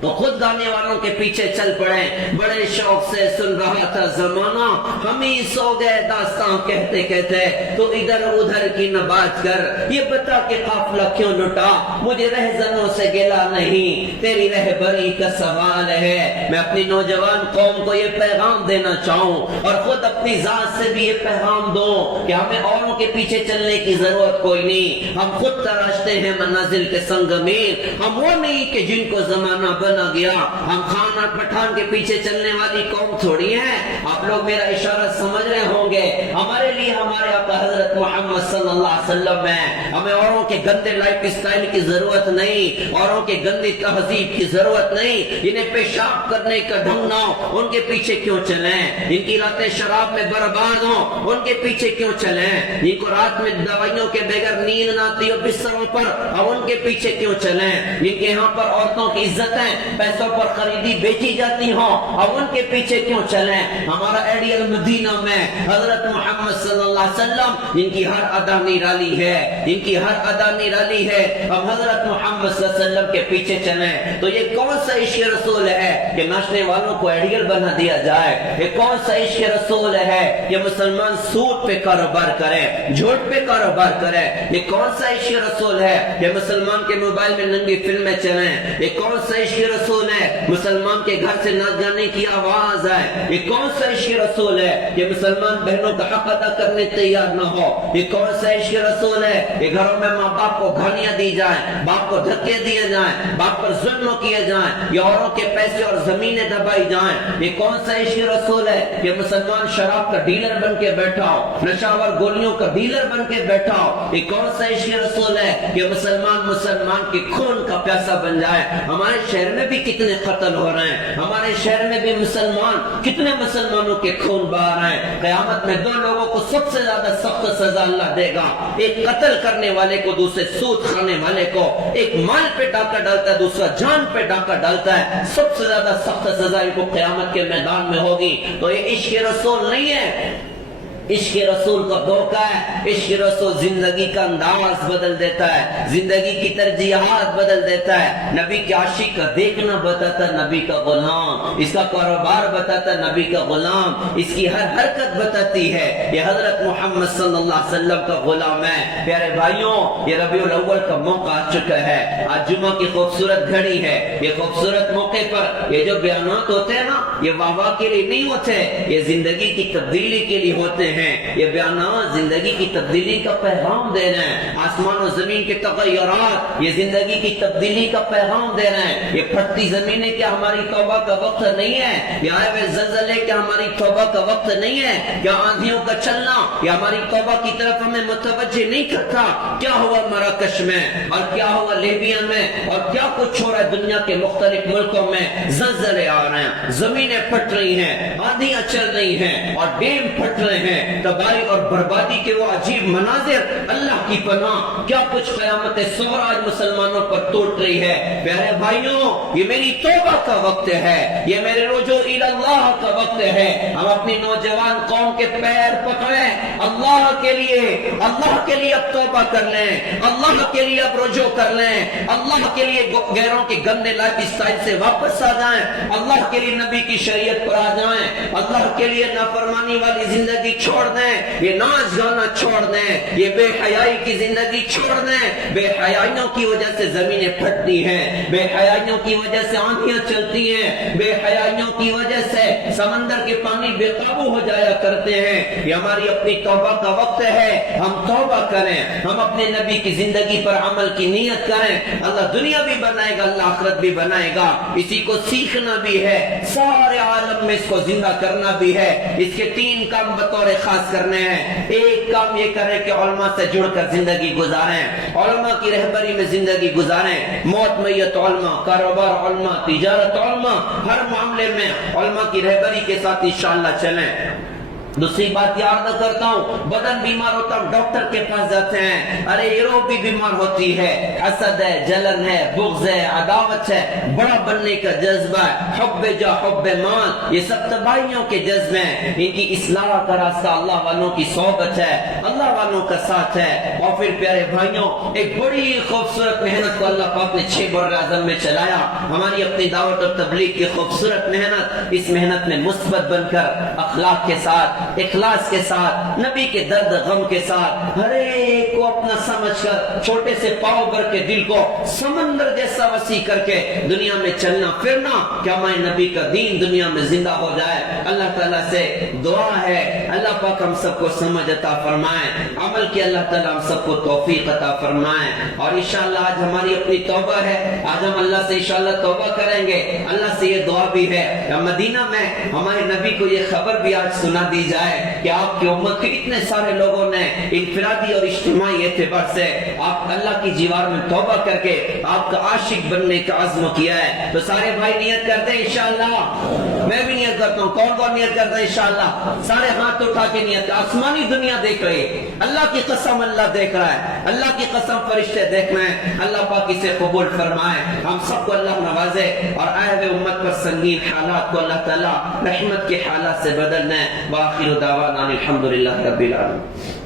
تو خود گانے والوں کے پیچھے چل پڑے. بڑے شوق سے سن رہا تھا زمانہ, ہم ہی سو گئے داستان کہتے کہتے, تو ادھر ادھر کی نہ بات کر, یہ بتا کہ قافلہ کیوں لٹا, مجھے رہزنوں سے گلا نہیں, تیری رہبری کا سوال ہے. میں اپنی نوجوان قوم کو یہ پیغام دینا چاہوں اور خود اپنی ذات سے بھی یہ پیغام دوں کہ ہمیں اوروں کے پیچھے چلنے کی ضرورت کوئی نہیں, ہم خود تراشتے ہیں منازل کے سنگمیر. ہم وہ نہیں کہ جن کو زمانہ بنا گیا, ہم خان اور پٹھان کے پیچھے چلنے والی قوم تھوڑی ہے. آپ لوگ میرا اشارہ سمجھ رہے ہوں گے. ہمارے لیے ہمارے آقا حضرت محمد صلی اللہ علیہ وسلم ہے, ہمیں اوروں کے گندے لائف اسٹائل کی ضرورت نہیں, اوروں کے گندی تہذیب کی ضرورت نہیں. انہیں پیشاب کرنے کا ڈھنگ نہ ہو ان کے پیچھے کیوں چلیں, ان کی راتیں شراب میں برباد ہوں ان کے پیچھے کیوں چلیں, جن کو رات میں دوائیوں کے بغیر نیند نہ آتی ہو بستروں پر اب ان کے پیچھے کیوں چلیں, جن کے یہاں پر عورتوں کی عزتیں پیسوں پر خریدی بیچی جاتی ہوں، اب ان کے پیچھے کیوں چلیں؟ ہمارا آئیڈیل مدینہ میں حضرت محمد صلی اللہ علیہ وسلم، جن کی ہر ادا نرالی ہے، جن کی ہر ادا نرالی ہے، اب حضرت محمد صلی اللہ علیہ وسلم کے پیچھے چلیں تو یہ کون سا عشق رسول ہے کہ ناچنے والوں کو آئیڈیل بنا دیا جائے؟ یہ کون سا عشق رسول ہے کہ مسلمان سود پہ کاروبار کرے، جھوٹ پہ کاروبار کرے؟ یہ کون سا عشق رسول ہے کہ مسلمان کے موبائل میں ننگی فلمیں چلیں؟ یہ کون سا عشق رسول ہے مسلمان کے گھر سے ناچ گانے کی آواز آئے؟ یہ کون سا عشق رسول ہے کہ مسلمان بہنوں کا حق ادا کرنے تیار نہ ہو؟ یہ کون سا عشق رسول ہے کہ گھروں میں ماں باپ کو گھالیاں دی جائیں، باپ کو دھکے دیے جائیں، باپ پر ظلم کیے جائیں، یا اوروں کے پیسے اور زمینیں دبائی جائیں؟ یہ کون سا عشق رسول ہے کہ مسلمان شراب کا ڈیلر بن کے بیٹھا ہو، نشاور گولیوں کا ڈیلر بن کے بیٹھا ہو؟ یہ کون سا عشق رسول ہے کہ مسلمان کے خون کا پیاسا بن جائے؟ ہمارے شہر میں بھی کتنے قتل ہو رہے ہیں، ہمارے شہر میں بھی کتنے مسلمانوں کے خون بہا رہے ہیں۔ قیامت میں دو لوگوں کو سب سے زیادہ سخت سزا اللہ دے گا، ایک قتل کرنے والے کو، دوسرے سود کھانے والے کو۔ ایک مال پہ ڈاکہ ڈالتا ہے، دوسرا جان پہ ڈاکہ ڈالتا ہے، سب سے زیادہ سخت سزا ان کو قیامت کے میدان میں ہوگی۔ تو یہ عشق رسول نہیں ہے، عشق رسول کا دھوکہ ہے۔ عشق رسول زندگی کا انداز بدل دیتا ہے، زندگی کی ترجیحات بدل دیتا ہے۔ نبی کے عاشق کا دیکھنا بتاتا نبی کا غلام، اس کا کاروبار بتاتا نبی کا غلام، اس کی ہر حرکت بتاتی ہے یہ حضرت محمد صلی اللہ علیہ وسلم کا غلام ہے۔ پیارے بھائیوں، یہ ربیع الاول کا موقع آ چکا ہے، آج جمعہ کی خوبصورت گھڑی ہے۔ یہ خوبصورت موقع پر یہ جو بیانات ہوتے ہیں نا، یہ واہ واہ کے لیے نہیں ہوتے، یہ زندگی کی تبدیلی کے لیے ہوتے ہیں۔ یہ بیانات زندگی کی تبدیلی کا پیغام دے رہے ہیں، آسمان و زمین کے تغیرات یہ زندگی کی تبدیلی کا پیغام دے رہے ہیں۔ یہ پھٹتی زمینیں کیا ہماری توبہ کا وقت نہیں ہے؟ یہ آئے ہوئے زلزلے کیا ہماری توبہ کا وقت نہیں ہے؟ کیا آندھیوں کا چلنا یہ ہماری توبہ کی طرف ہمیں متوجہ نہیں کرتا؟ کیا ہوا مراکش میں، اور کیا ہوا لیبیا میں، اور کیا کچھ ہو رہا ہے دنیا کے مختلف ملکوں میں؟ زلزلے آ رہے ہیں، زمینیں پھٹ رہی ہیں، آندھیاں چل رہی ہیں، اور ڈیم پھٹ رہے ہیں۔ تباہی اور بربادی کے وہ عجیب مناظر، اللہ کی پناہ، کیا کچھ قیامت صغری آج مسلمانوں پر ٹوٹ رہی ہے۔ پیارے بھائیوں، یہ میری توبہ کا وقت ہے، یہ میرے رجوع الی اللہ کا وقت ہے۔ ہم اپنی نوجوان قوم کے پیر پکڑیں، اللہ کے لیے اب توبہ کر لیں، اللہ کے لیے اب رجوع کر لیں، اللہ کے لیے غیروں کے گندے لائف اسٹائل سے واپس آ جائیں، اللہ کے لیے نبی کی شریعت پر آ جائیں، اللہ کے لیے نافرمانی والی زندگی چھوڑ دیں، یہ ناچ گانا چھوڑ دیں، یہ بے حیائی کی زندگی چھوڑ دیں۔ بے حیائیوں کی وجہ سے زمینیں پھٹتی ہیں، بے حیائیوں کی وجہ سے آندھیاں چلتی ہیں، بے حیائیوں کی وجہ سے سمندر کے پانی بے قابو ہو جایا کرتے ہیں۔ یہ ہماری اپنی توبہ کا وقت ہے، ہم توبہ کریں، ہم اپنے نبی کی زندگی پر عمل کی نیت کریں۔ اللہ دنیا بھی بنائے گا، اللہ آخرت بھی بنائے گا، اسی کو سیکھنا بھی ہے، سارے عالم میں اس کو زندہ کرنا بھی ہے۔ اس کے 3 کام بطور خاص کرنے ہیں۔ ایک کام یہ کریں کہ علماء سے جڑ کر زندگی گزاریں، علماء کی رہبری میں زندگی گزاریں، موت میت علماء، کاروبار علماء، تجارت علماء، ہر معاملے میں علماء کی رہبری کے ساتھ انشاءاللہ چلیں۔ دوسری بات یاد کرتا ہوں، بدن بیمار ہوتا ہوں ڈاکٹر کے پاس جاتے ہیں، ارے یہ روح بھی بیمار ہوتی ہے، حسد ہے، جلن ہے، بغض ہے، عداوت ہے، بڑا بننے کا جذبہ ہے، حب جا حب مال، یہ سب تباہیوں کے جذبے ہیں۔ ان کی اصلاح کا راستہ اللہ والوں کی صحبت ہے، اللہ والوں کا ساتھ ہے۔ اور پھر پیارے بھائیوں، ایک بڑی خوبصورت محنت کو اللہ پاک نے 6 بر اعظم میں چلایا، ہماری اپنی دعوت اور تبلیغ کی خوبصورت محنت، اس محنت میں مثبت بن کر اخلاق کے ساتھ، اخلاص کے ساتھ، نبی کے درد غم کے ساتھ، ہر ایک کو اپنا سمجھ کر، چھوٹے سے پاؤ بھر کے دل کو سمندر جیسا وسیع کر کے دنیا میں چلنا پھرنا، کیا میں نبی کا دین دنیا میں زندہ ہو جائے۔ اللہ تعالیٰ سے دعا ہے اللہ پاک ہم سب کو سمجھ عطا فرمائے، عمل کی اللہ تعالیٰ ہم سب کو توفیق عطا فرمائے۔ اور انشاءاللہ آج ہماری اپنی توبہ ہے، آج ہم اللہ سے انشاءاللہ توبہ کریں گے۔ اللہ سے یہ دعا بھی ہے، مدینہ میں ہمارے نبی کو یہ خبر بھی آج سنا دی جائے کہ آپ کی امت کے اتنے سارے لوگوں نے انفرادی اور اجتماعی ماہ اعتبار سے آپ اللہ کی جیوار میں توبہ کر کے آپ کا عاشق بننے کا عزم کیا ہے تو سارے بھائی نیت کرتے ہیں انشاءاللہ. میں بھی نیت کرتا ہوں. کون کون نیت کرتا ہے انشاءاللہ؟ سارے ہاتھ اٹھا کے نیت. آسمانی دنیا دیکھ رہی ہے, اللہ کی قسم اللہ دیکھ رہا ہے, اللہ کی قسم فرشتے دیکھ رہے ہیں. اللہ پاک اسے قبول فرمائے, ہم سب کو اللہ نوازے اور آئے ہوئے امت پر سنگین حالات کو اللہ تعالیٰ رحمت کے حالات سے بدلنا ہے. وآخر دعوانا الحمدللہ رب العالمین.